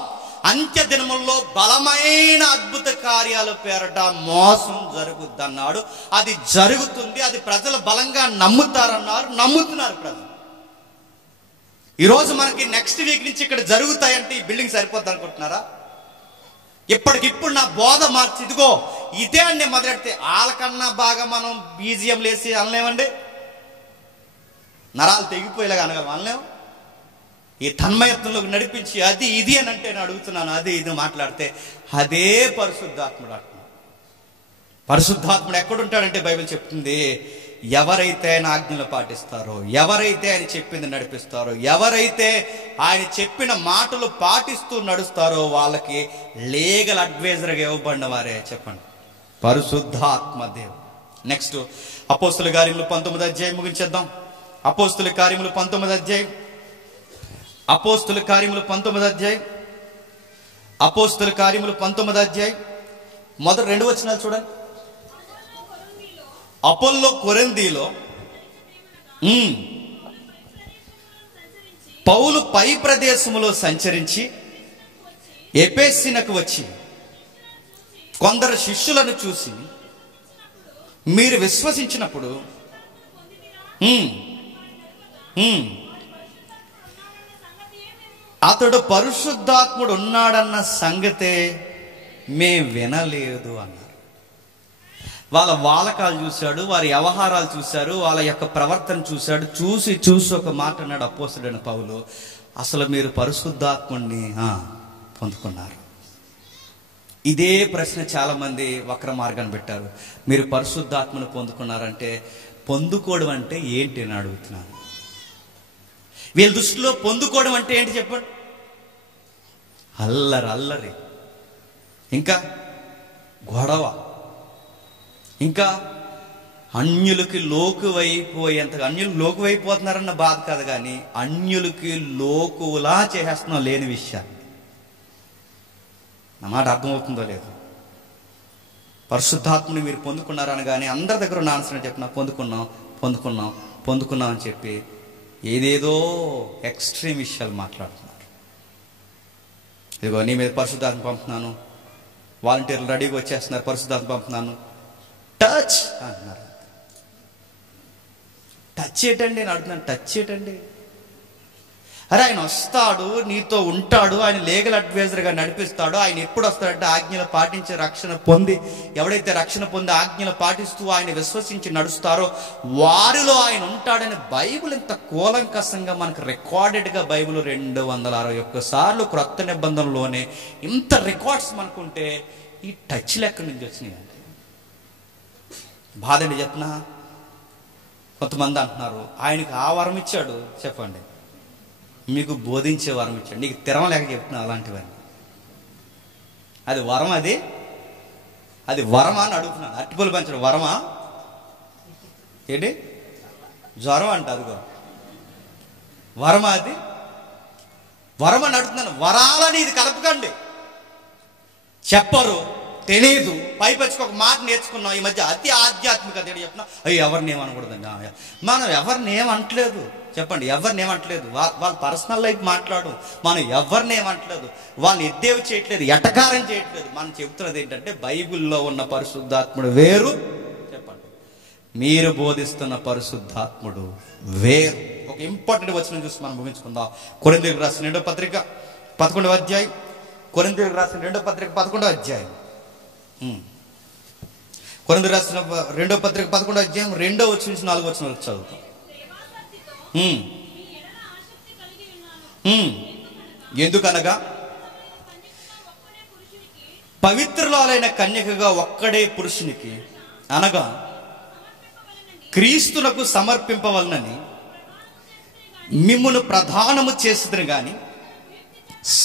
అంత్య దినముల్లో బలమైన అద్భుత కార్యాల పేరట మోసం జరుగుద్ది అన్నాడు. అది జరుగుతుంది. అది ప్రజలు బలంగా నమ్ముతారన్నారు, నమ్ముతున్నారు ప్రజలు. ఈరోజు మనకి నెక్స్ట్ వీక్ నుంచి ఇక్కడ జరుగుతాయంటే ఈ బిల్డింగ్ సరిపోద్ది అనుకుంటున్నారా? ఇప్పటికిప్పుడు నా బోధ మార్చి ఇదిగో ఇదే అండి మొదలెడితే వాళ్ళకన్నా బాగా మనం బీజిఎం లేసి అనలేమండి. నరాలు తెగిపోయేలాగా అనగలం, అనలేము. ఈ తన్మయత్వంలోకి నడిపించి అది ఇది అని అంటే నేను అడుగుతున్నాను, అది ఇది మాట్లాడితే అదే పరిశుద్ధాత్ముడు ఎక్కడుంటాడంటే బైబిల్ చెప్తుంది, ఎవరైతే ఆయన ఆజ్ఞలు పాటిస్తారో, ఎవరైతే ఆయన చెప్పింది నడిపిస్తారో, ఎవరైతే ఆయన చెప్పిన మాటలు పాటిస్తూ నడుస్తారో వాళ్ళకి లీగల్ అడ్వైజర్గా ఇవ్వబడిన వారే. చెప్పండి, పరిశుద్ధాత్మ దేవుడు. నెక్స్ట్ అపోస్తుల కార్యములు 19వ అధ్యాయం ముగించేద్దాం. అపోస్తుల కార్యములు 19వ అధ్యాయం. అపోస్తుల కార్యములు 19వ అధ్యాయం మొదటి 2 వచనాలు చూడండి. అపోల్లో కొరింథీలో పౌలు పై ప్రదేశములో సంచరించి ఎఫెసునకు వచ్చి కొందరు శిష్యులను చూసి, మీరు విశ్వసించినప్పుడు అతడు పరిశుద్ధాత్ముడు ఉన్నాడన్న సంగతే మేం వినలేదు అన్నారు. వాళ్ళ వాలకాలు చూశాడు, వారి వ్యవహారాలు చూశారు, వాళ్ళ యొక్క ప్రవర్తన చూశాడు. చూసి ఒక మాట అన్నాడు అపోస్తలుడైన పౌలు, అసలు మీరు పరిశుద్ధాత్ముడిని పొందుకున్నారు. ఇదే ప్రశ్న చాలా మంది వక్ర మార్గాన్ని పెట్టారు. మీరు పరిశుద్ధాత్మను పొందుకున్నారంటే పొందుకోవడం అంటే ఏంటి అని అడుగుతున్నాను. వీళ్ళ దృష్టిలో పొందుకోవడం అంటే ఏంటి చెప్పండి? అల్లరి, ఇంకా గొడవ, ఇంకా అన్యులకి లోకువైపోయేంతగా. అన్యులు లోకువైపోతున్నారన్న బాధ కాదు కానీ అన్యులకి లోకులా చేసేస్తున్నాం లేని విషయాన్ని. నా మాట అర్థమవుతుందో లేదు? పరిశుద్ధాత్మని మీరు పొందుకున్నారనగానే అందరి దగ్గర ఉన్న ఆన్సర్ చెప్పిన పొందుకున్నాం అని చెప్పి ఏదేదో ఎక్స్ట్రీమ్ విషయాలు మాట్లాడుతున్నారు. ఇదిగో నీ మీద పరిశుద్ధాత్మ పంపుతున్నాను, వాలంటీర్లు రెడీగా వచ్చేస్తున్నారు, పరిశుద్ధాత్మ పంపుతున్నాను, టచ్ అంటున్నారు. టచ్ ఏంటండి అని అడుగుతున్నాను. టచ్ ఏంటండి? అరే ఆయన వస్తాడు, నీతో ఉంటాడు, ఆయన లీగల్ అడ్వైజర్గా నడిపిస్తాడు. ఆయన ఎప్పుడు వస్తాడంటే ఆజ్ఞలు పాటించి రక్షణ పొంది, ఎవడైతే రక్షణ పొంది ఆజ్ఞలు పాటిస్తూ ఆయన విశ్వసించి నడుస్తారో వారిలో ఆయన ఉంటాడని బైబిల్ ఇంత కూలంకషంగా మనకు రికార్డెడ్గా బైబిల్ 261 సార్లు క్రొత్త నిబంధనలోనే ఇంత రికార్డ్స్ మనకుంటే ఈ టచ్లు ఎక్కడి నుంచి వచ్చినాయండి? బాధండి చెప్పనా? కొంతమంది అంటున్నారు ఆయనకు ఆ వరం ఇచ్చాడు. చెప్పండి, మీకు బోధించే వరం ఇచ్చాడు, నీకు తెరవలేక చెప్తున్నా అలాంటివన్నీ. అది వరం, అది వరమా అని అడుగుతున్నాను. అట్టిపూలు పంచడం వరమా ఏంటి? జ్వరం అంట, అదిగో వరమా? అది వరం అని అడుగుతున్నాను. వరాలని ఇది కలపకండి. చెప్పరు, తెలీదు, పైపచ్చుకు ఒక మాట నేర్చుకున్నాం. ఈ మధ్య అతి ఆధ్యాత్మికత ఏంటి చెప్పిన, అయ్యి ఎవరిని ఏమనకూడదండి. మనం ఎవరిని ఏమంటలేదు చెప్పండి, ఎవరిని ఏమంటలేదు. వాళ్ళ పర్సనల్ లైఫ్ మాట్లాడు, మనం ఎవరిని ఏమంటలేదు, వాళ్ళని ఎద్దేవి చేయట్లేదు, ఎటకారం చేయట్లేదు. మనం చెబుతున్నది ఏంటంటే బైబిల్లో ఉన్న పరిశుద్ధాత్ముడు వేరు. చెప్పండి, మీరు బోధిస్తున్న పరిశుద్ధాత్ముడు వేరు. ఒక ఇంపార్టెంట్ వచనం చూసి మనం ముగించుకుందాం. కొరింథీయులకు రాసిన 2వ పత్రిక 11వ అధ్యాయం. కొరింథీయులకు రాసిన 2వ పత్రిక 11వ అధ్యాయం. కొరింథీయులకు రాసిన 2వ పత్రిక 11వ అధ్యాయం 2వ వచనం నుంచి 4వ వచనం వరకు చదువుతాం. ఎందుకనగా పవిత్రురాలైన కన్యకగా ఒక్కడే పురుషునికి అనగా క్రీస్తునకు సమర్పింపవలనని మిమ్మును ప్రధానము చేసిదని గాని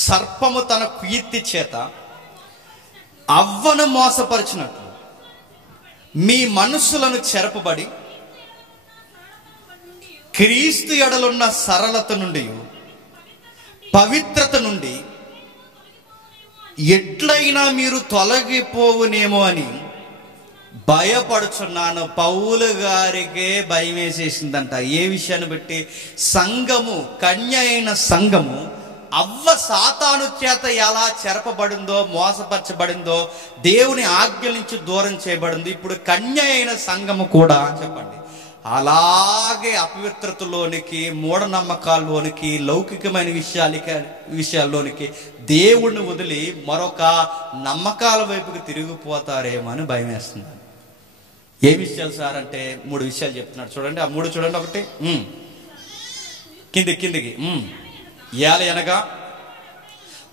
సర్పము తన కీర్తి చేత అవ్వను మోసపరిచినట్లు మీ మనస్సులను చెరపబడి క్రీస్తు ఎడలున్న సరళత నుండి పవిత్రత నుండి ఎట్లయినా మీరు తొలగిపోవునేమో అని భయపడుచున్నాను. పౌలు గారికే భయం వేసేసిందంట. ఏ విషయాన్ని బట్టి? సంఘము, కన్య అయిన సంఘము అవ్వ సాతాను చేత ఎలా చెరపబడిందో, మోసపరచబడిందో, దేవుని ఆజ్ఞ నుంచి దూరం చేయబడింది. ఇప్పుడు కన్య అయిన సంఘము కూడా చెప్పండి అలాగే అపవిత్రతలోనికి, మూఢనమ్మకాల్లోనికి, లౌకికమైన విషయాల్లోనికి దేవుణ్ణి వదిలి మరొక నమ్మకాల వైపుకి తిరిగిపోతారేమో అని భయం వేస్తుంది. ఏ విషయాలు సార్ అంటే 3 విషయాలు చెప్తున్నాడు చూడండి. ఆ 3 చూడండి. ఒకటి కిందికి ఏలయనగా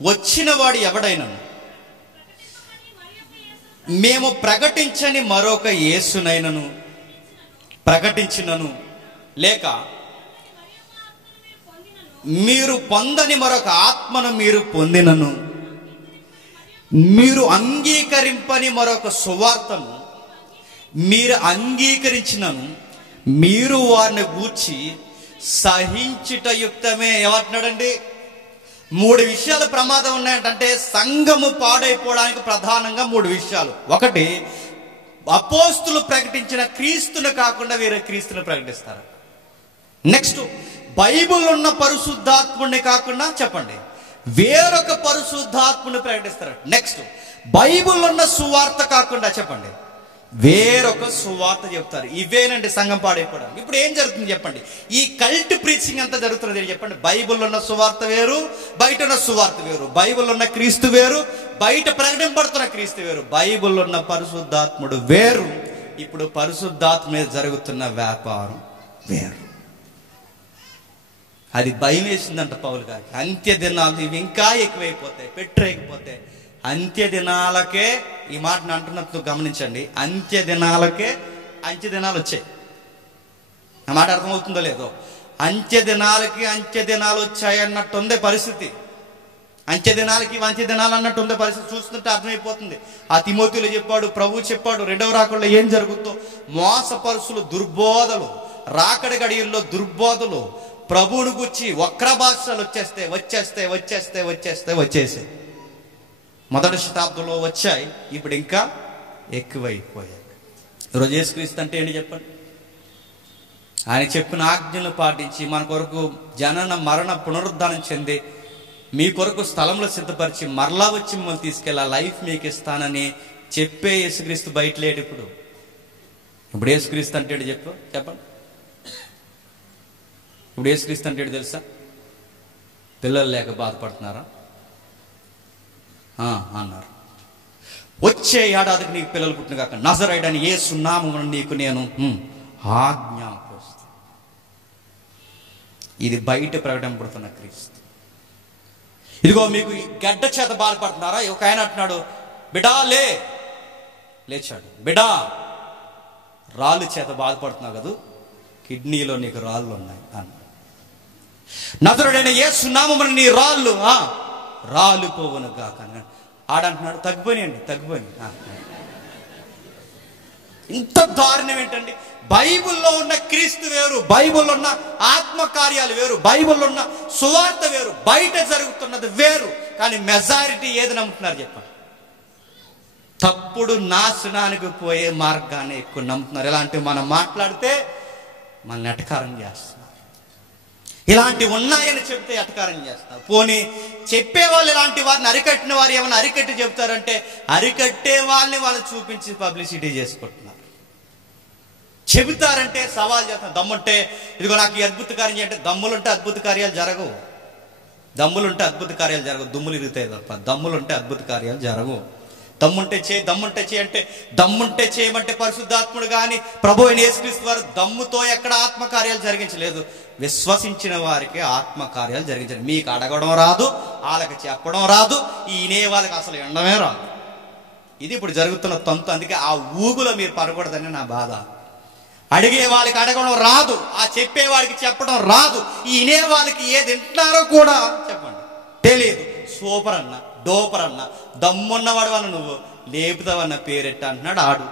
వచ్చిన వాడు ఎవడైనా మేము ప్రకటించని మరొక యేసునైనను ప్రకటించినను, లేక మీరు పొందని మరొక ఆత్మను మీరు పొందినను, మీరు అంగీకరింపని మరొక సువార్తను మీరు అంగీకరించినను, మీరు వారిని గూర్చి సహించుట యుక్తమే. ఏమంటున్నాడండి? 3 విషయాలు ప్రమాదం ఉన్నాయంటే సంఘము పాడైపోవడానికి ప్రధానంగా 3 విషయాలు. ఒకటి, అపోస్తులు ప్రకటించిన క్రీస్తును కాకుండా వేరే క్రీస్తును ప్రకటిస్తారు. నెక్స్ట్, బైబిల్ ఉన్న పరిశుద్ధాత్ముడిని కాకుండా చెప్పండి వేరొక పరిశుద్ధాత్ముడిని ప్రకటిస్తారు. నెక్స్ట్, బైబిల్ ఉన్న సువార్త కాకుండా చెప్పండి వేరొక సువార్త చెప్తారు. ఇవేనండి సంఘం పాడైపోవడం. ఇప్పుడు ఏం జరుగుతుంది చెప్పండి? ఈ కల్ట్ ప్రీచింగ్ అంతా జరుగుతున్నది చెప్పండి. బైబిల్ ఉన్న సువార్త వేరు, బయట ఉన్న సువార్త వేరు. బైబిల్ ఉన్న క్రీస్తు వేరు, బయట ప్రకటింపడుతున్న క్రీస్తు వేరు. బైబిల్ ఉన్న పరిశుద్ధాత్ముడు వేరు. ఇప్పుడు పరిశుద్ధాత్మ మీద జరుగుతున్న వ్యాపారం వేరు. అది భయం వేసిందంట పౌలు గారికి. అంత్య దినాలు ఇవి ఇంకా ఎక్కువైపోతాయి, పెట్టరేకపోతే అంత్య దినాలకే, ఈ మాటను అంటున్నట్టు గమనించండి, అంత్య దినాలకే అంత్య దినాలు వచ్చాయి. ఆ మాట అర్థమవుతుందో లేదో? అంత్య దినాలు వచ్చాయి అన్నట్టుంది పరిస్థితి. అంత్య దినాలు అన్నట్టు ఉండే పరిస్థితి చూస్తుంటే అర్థమైపోతుంది. ఆ తిమోతిలో చెప్పాడు, ప్రభు చెప్పాడు, 2వ రాకడలో ఏం జరుగుతుందో. మోసపరుసులు, దుర్బోధలు, రాకడి గడియల్లో దుర్బోధలు, ప్రభువును గుచ్చి వక్ర భాషలు వచ్చేసాయి. మొదటి శతాబ్దంలో వచ్చాయి, ఇప్పుడు ఇంకా ఎక్కువైపోయాయి. ఈరోజు యేసుక్రీస్తు అంటే ఏంటి చెప్పండి? ఆయన చెప్పిన ఆజ్ఞలు పాటించి మన కొరకు జనన మరణ పునరుద్ధానం చెంది మీ కొరకు స్థలంలో సిద్ధపరిచి మరలా వచ్చి మిమ్మల్ని తీసుకెళ్ళా లైఫ్ మీకు ఇస్తానని చెప్పే యేసుక్రీస్తు బయట లేడు. ఇప్పుడు యేసుక్రీస్తు అంటే ఏంటి చెప్పండి. ఇప్పుడు యేసుక్రీస్తు అంటే ఏంటి తెలుసా? పిల్లలు లేక బాధపడుతున్నారా అన్నారు. వచ్చే ఏడాదికి నీకు పిల్లలు పుట్టిన కాక నజరేయుడైన యేసు నామమున నీకు నేను ఆజ్ఞాపిస్తాను. ఇది బయట ప్రకటింపబడుతున్న క్రీస్తు. ఇదిగో మీకు గడ్డ చేత బాధపడుతున్నారా? ఒక ఆయన అంటున్నాడు, బిడా లేచాడు. బిడా, రాళ్ళు చేత బాధపడుతున్నావు కదా, కిడ్నీలో నీకు రాళ్ళు ఉన్నాయి అన్న. నజరేయుడైన యేసు నామమున నీ రాళ్ళు రాలిపోవును గాక. ఆడంటున్నాడు, తగ్గిపోయి. ఇంత దారుణం ఏంటండి? బైబిల్లో ఉన్న క్రీస్తు వేరు, బైబిల్లో ఉన్న ఆత్మకార్యాలు వేరు, బైబిల్లో ఉన్న సువార్త వేరు, బయట జరుగుతున్నది వేరు. కానీ మెజారిటీ ఏది నమ్ముతున్నారు చెప్పండి? తప్పుడు నాశనానికి పోయే మార్గాన్ని ఎక్కువ నమ్ముతున్నారు. ఇలాంటివి మనం మాట్లాడితే మనల్ని ఎటకారం చేస్తున్నారు. ఇలాంటివి ఉన్నాయని చెప్తే ఎటకారం చేస్తున్నారు. పోనీ చెప్పేవాళ్ళు ఇలాంటి వారిని అరికట్టిన వారు ఏమైనా అరికట్టి చెప్తారంటే అరికట్టే వాళ్ళని చూపించి పబ్లిసిటీ చేసుకుంటున్నారు. చెబుతారంటే సవాల్ చేస్తున్నారు. దమ్ముంటే ఇదిగో నాకు ఈ అద్భుత కార్యం చేయంటే, దమ్ములుంటే అద్భుత కార్యాలు జరగవు. దమ్ములుంటే అద్భుత కార్యాలు జరగవు, దుమ్ములు ఇరుగుతాయి తప్ప. దమ్ములుంటే అద్భుత కార్యాలు జరగవు. దమ్ముంటే చేయి అంటే దమ్ముంటే చేయమంటే పరిశుద్ధాత్ముడు కానీ ప్రభు అయిన యేసుక్రీస్తు వారు దమ్ముతో ఎక్కడ ఆత్మకార్యాలు జరిగించలేదు. విశ్వసించిన వారికి ఆత్మకార్యాలు జరిగించారు. మీకు అడగడం రాదు, వాళ్ళకి చెప్పడం రాదు, ఈనే వాళ్ళకి అసలు ఎండమే రాదు. ఇది ఇప్పుడు జరుగుతున్న తంతు. అందుకే ఆ ఊగులో మీరు పడకూడదని నా బాధ. అడిగే వాళ్ళకి అడగడం రాదు, ఆ చెప్పేవాడికి చెప్పడం రాదు, ఈనే వాళ్ళకి ఏది వింటున్నారో కూడా చెప్పండి తెలియదు. సూపర్ అన్న, డోపర్ అన్న, దమ్మున్నవాడు అన్న, నువ్వు లేపుతావన్న పేరెట్ట అంటున్నాడు ఆడు.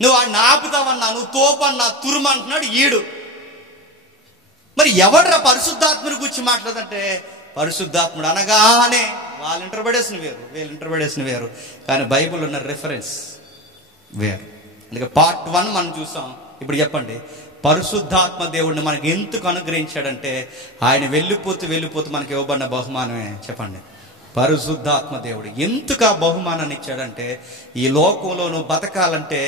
నువ్వు ఆడిని ఆపుతావన్నా, నువ్వు తోపన్నా, తురుము అంటున్నాడు ఈడు. మరి ఎవడ్రా పరిశుద్ధాత్ముడి గురించి మాట్లాడంటే, పరిశుద్ధాత్ముడు అనగానే వాళ్ళ ఇంటర్ప్రిటేషన్ వేరు, వీళ్ళ ఇంటర్ప్రిటేషన్ వేరు, కానీ బైబిల్ ఉన్న రిఫరెన్స్ వేరు. అందుకే పార్ట్ 1 మనం చూసాం. ఇప్పుడు చెప్పండి, పరిశుద్ధాత్మ దేవుడిని మనకి ఎందుకు అనుగ్రహించాడంటే ఆయన వెళ్ళిపోతూ మనకి ఇవ్వబడిన బహుమానమే. చెప్పండి, పరిశుద్ధాత్మ దేవుడు ఎందుకు ఆ బహుమానాన్ని ఇచ్చాడంటే ఈ లోకంలో నువ్వు బతకాలంటే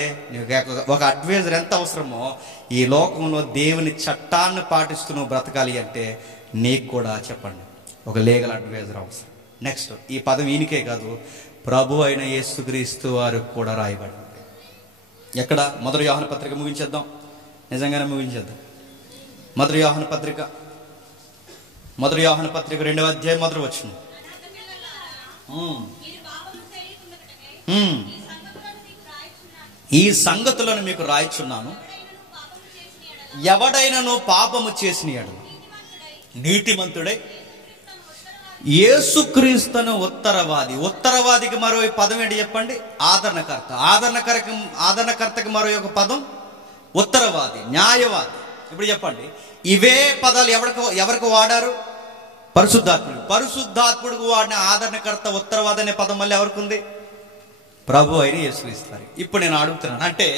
ఒక అడ్వైజర్ ఎంత అవసరమో ఈ లోకంలో దేవుని చట్టాన్ని పాటిస్తూ నువ్వు బ్రతకాలి అంటే నీకు కూడా చెప్పండి ఒక లీగల్ అడ్వైజర్ అవసరం. నెక్స్ట్, ఈ పదం ఈయనకే కాదు, ప్రభు అయిన యేసుక్రీస్తు వారికి కూడా రాయబడింది. ఎక్కడ? మొదటి యోహాను పత్రిక ముగించేద్దాం, నిజంగానే ముగించేద్దాం. మొదటి యోహాను పత్రిక 2వ అధ్యాయం 1వ వచనం. ఈ సంగతులను మీకు రాయిచున్నాను, ఎవడైనను పాపము చేసిన యెడల నీతిమంతుడై యేసుక్రీస్తును ఉత్తరవాదికి మరో పదం ఏంటి చెప్పండి? ఆదరణకర్త. ఆదరణకర్తకి మరో ఒక పదం ఉత్తరవాది, న్యాయవాది. ఇప్పుడు చెప్పండి, ఇవే పదాలు ఎవరికి వాడారు? పరిశుద్ధాత్ముడికి వాడిన ఆదరణకర్త, ఉత్తరవాది అనే పదం మళ్ళీ ఎవరికి ఉంది? ప్రభు అయిన యేసుక్రీస్తు. ఇప్పుడు నేను అడుగుతున్నాను, అంటే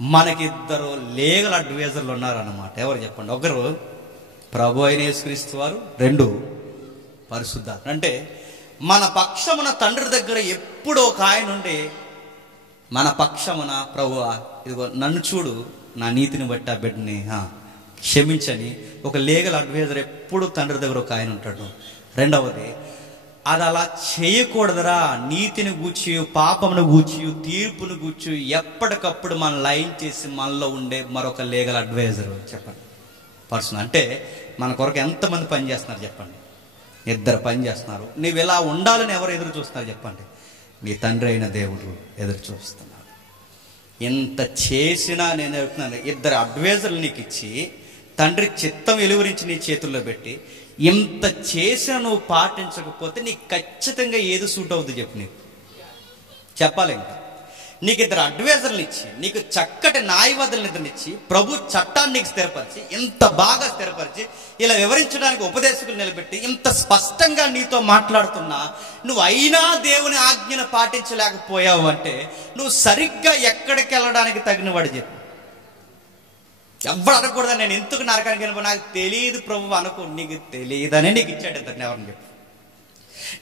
మనకిద్దరు లీగల్ అడ్వైజర్లు ఉన్నారన్నమాట. ఎవరు చెప్పండి? ఒకరు ప్రభు అయిన యేసుక్రీస్తు వారు, 2 పరిశుద్ధాత్మ. అంటే మన పక్షమున తండ్రి దగ్గర ఎప్పుడో ఒక ఆయన ఉండి మన పక్షమున ప్రభువా ఇదిగో నన్ను చూడు, నా నీతిని బట్టి ఆ బిడ్డని క్షమించని ఒక లీగల్ అడ్వైజర్ ఎప్పుడు తండ్రి దగ్గర ఒక ఆయన ఉంటాడు. రెండవది, అది అలా చేయకూడదురా, నీతిని గూర్చి, పాపమును గూర్చి, తీర్పును గూర్చి ఎప్పటికప్పుడు మనం లైన్ చేసి మనలో ఉండే మరొక లీగల్ అడ్వైజర్. చెప్పండి, పర్సన్. అంటే మన కొరకు ఎంతమంది పని చేస్తున్నారు చెప్పండి? 2 పని చేస్తున్నారు. నువ్వు ఇలా ఉండాలని ఎవరు ఎదురు చూస్తున్నారు చెప్పండి? నీ తండ్రి అయిన దేవుడు ఎదురు చూస్తున్నాడు. ఇంత చేసినా నేను చెప్తున్నాను, 2 అడ్వైజర్లు నీకు ఇచ్చి తండ్రి చిత్తం వెలువరించి నీ చేతుల్లో పెట్టి ఇంత చేసినా నువ్వు పాటించకపోతే నీకు ఖచ్చితంగా ఏది సూట్ అవుతుంది చెప్పు? నీకు చెప్పాలి. ఇంకా నీకు 2 అడ్వైజర్లు ఇచ్చి, నీకు చక్కటి న్యాయవాదులను ఇచ్చి, ప్రభు చట్టాన్ని నీకు స్థిరపరిచి, ఇంత బాగా స్థిరపరిచి, ఇలా వివరించడానికి ఉపదేశకులు నిలబెట్టి ఇంత స్పష్టంగా నీతో మాట్లాడుతున్నా నువ్వు అయినా దేవుని ఆజ్ఞను పాటించలేకపోయావు అంటే నువ్వు సరిగ్గా ఎక్కడికి వెళ్ళడానికి తగినవాడు చెప్పు. ఎవరు అనకూడదు నేను ఎందుకు నరకానికి వెళ్ళిపో, నాకు తెలియదు ప్రభు అనుకో. నీకు తెలియదనే నీకు ఇచ్చాడు ఇంతని ఎవరిని చెప్పు.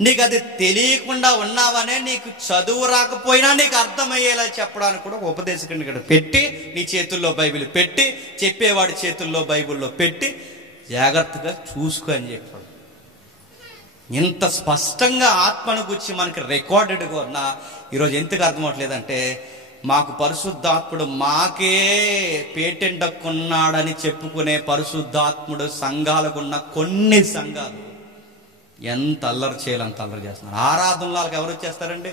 నీకు అది తెలియకుండా ఉన్నావనే, నీకు చదువు రాకపోయినా నీకు అర్థమయ్యేలా చెప్పడానికి కూడా ఉపదేశకుడిని ఇక్కడ పెట్టి, నీ చేతుల్లో బైబిల్ పెట్టి, చెప్పేవాడి చేతుల్లో బైబిల్లో పెట్టి జాగ్రత్తగా చూసుకో అని చెప్పాడు. ఇంత స్పష్టంగా ఆత్మను గురించి మనకి రికార్డెడ్గా ఉన్నా ఈరోజు ఎందుకు అర్థం అవట్లేదంటే మాకు పరిశుద్ధాత్ముడు మాకే పేటెంట్ హక్కున్నాడని చెప్పుకునే పరిశుద్ధాత్ముడు సంఘాలకున్న కొన్ని సంఘాలు ఎంత అల్లరి చేయాలంత అల్లరి చేస్తున్నారు. ఆరాధనలు వాళ్ళకి ఎవరు వచ్చేస్తారండి?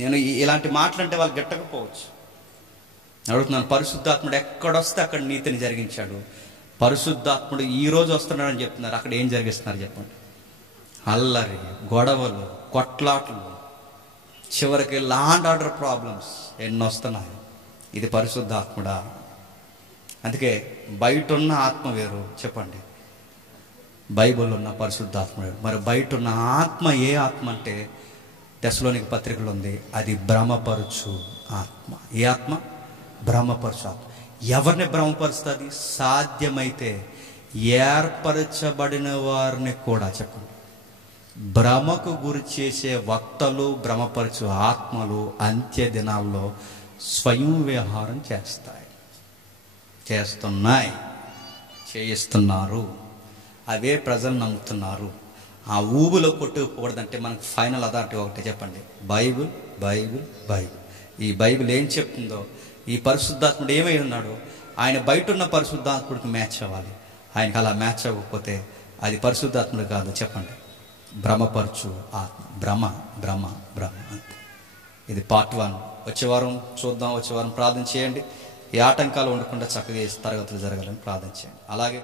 నేను ఇలాంటి మాటలంటే వాళ్ళు గట్టకపోవచ్చు. అడుగుతున్నాను, పరిశుద్ధాత్ముడు ఎక్కడొస్తే అక్కడ నీతిని జరిగించాడు. పరిశుద్ధాత్ముడు ఈరోజు వస్తున్నాడని చెప్తున్నారు, అక్కడ ఏం జరిగిస్తున్నారు చెప్పండి? అల్లరి, గొడవలు, కొట్లాట్లు, చివరికి లా అండ్ ఆర్డర్ ప్రాబ్లమ్స్ ఎన్ని వస్తున్నాయి. ఇది పరిశుద్ధాత్ముడా? అందుకే బయట ఉన్న ఆత్మ వేరు చెప్పండి, బైబిల్లో ఉన్న పరిశుద్ధాత్ముడు. మరి బయట ఉన్న ఆత్మ ఏ ఆత్మ అంటే తెస్సలోనిక పత్రికలో ఉంది, అది భ్రమపరచు ఆత్మ. ఏ ఆత్మ? భ్రమపరచు ఆత్మ. ఎవరిని భ్రమపరుస్తుంది? సాధ్యమైతే ఏర్పరచబడిన వారిని కూడా. చెప్పండి, భ్రమకు గురి చేసే వక్తలు, భ్రమపరచు ఆత్మలు అంత్య దినాల్లో స్వయం విహారం చేస్తున్నాయి, చేయిస్తున్నారు. అవే ప్రజలు నమ్ముతున్నారు. ఆ ఊబులో కొట్టుకోకూడదంటే మనకు ఫైనల్ అథారిటీ ఒకటే. చెప్పండి, బైబిల్ బైబిల్ బైబిల్. ఈ బైబిల్ ఏం చెప్తుందో, ఈ పరిశుద్ధాత్ముడు ఏమై ఉన్నాడో ఆయన బయట ఉన్న పరిశుద్ధాత్ముడికి మ్యాచ్ అవ్వాలి. ఆయనకి అలా మ్యాచ్ అవ్వకపోతే అది పరిశుద్ధాత్ముడు కాదు. చెప్పండి, భ్రమపరచు ఆత్మ. భ్రమ భ్రమ భ్రమ అంతే. ఇది పార్ట్ 1. వచ్చే వారం చూద్దాం. వచ్చే వారం ప్రార్థన చేయండి. ఈ ఆటంకాలు ఉండకుండా చక్కగా తరగతులు జరగాలని ప్రార్థన చేయండి. అలాగే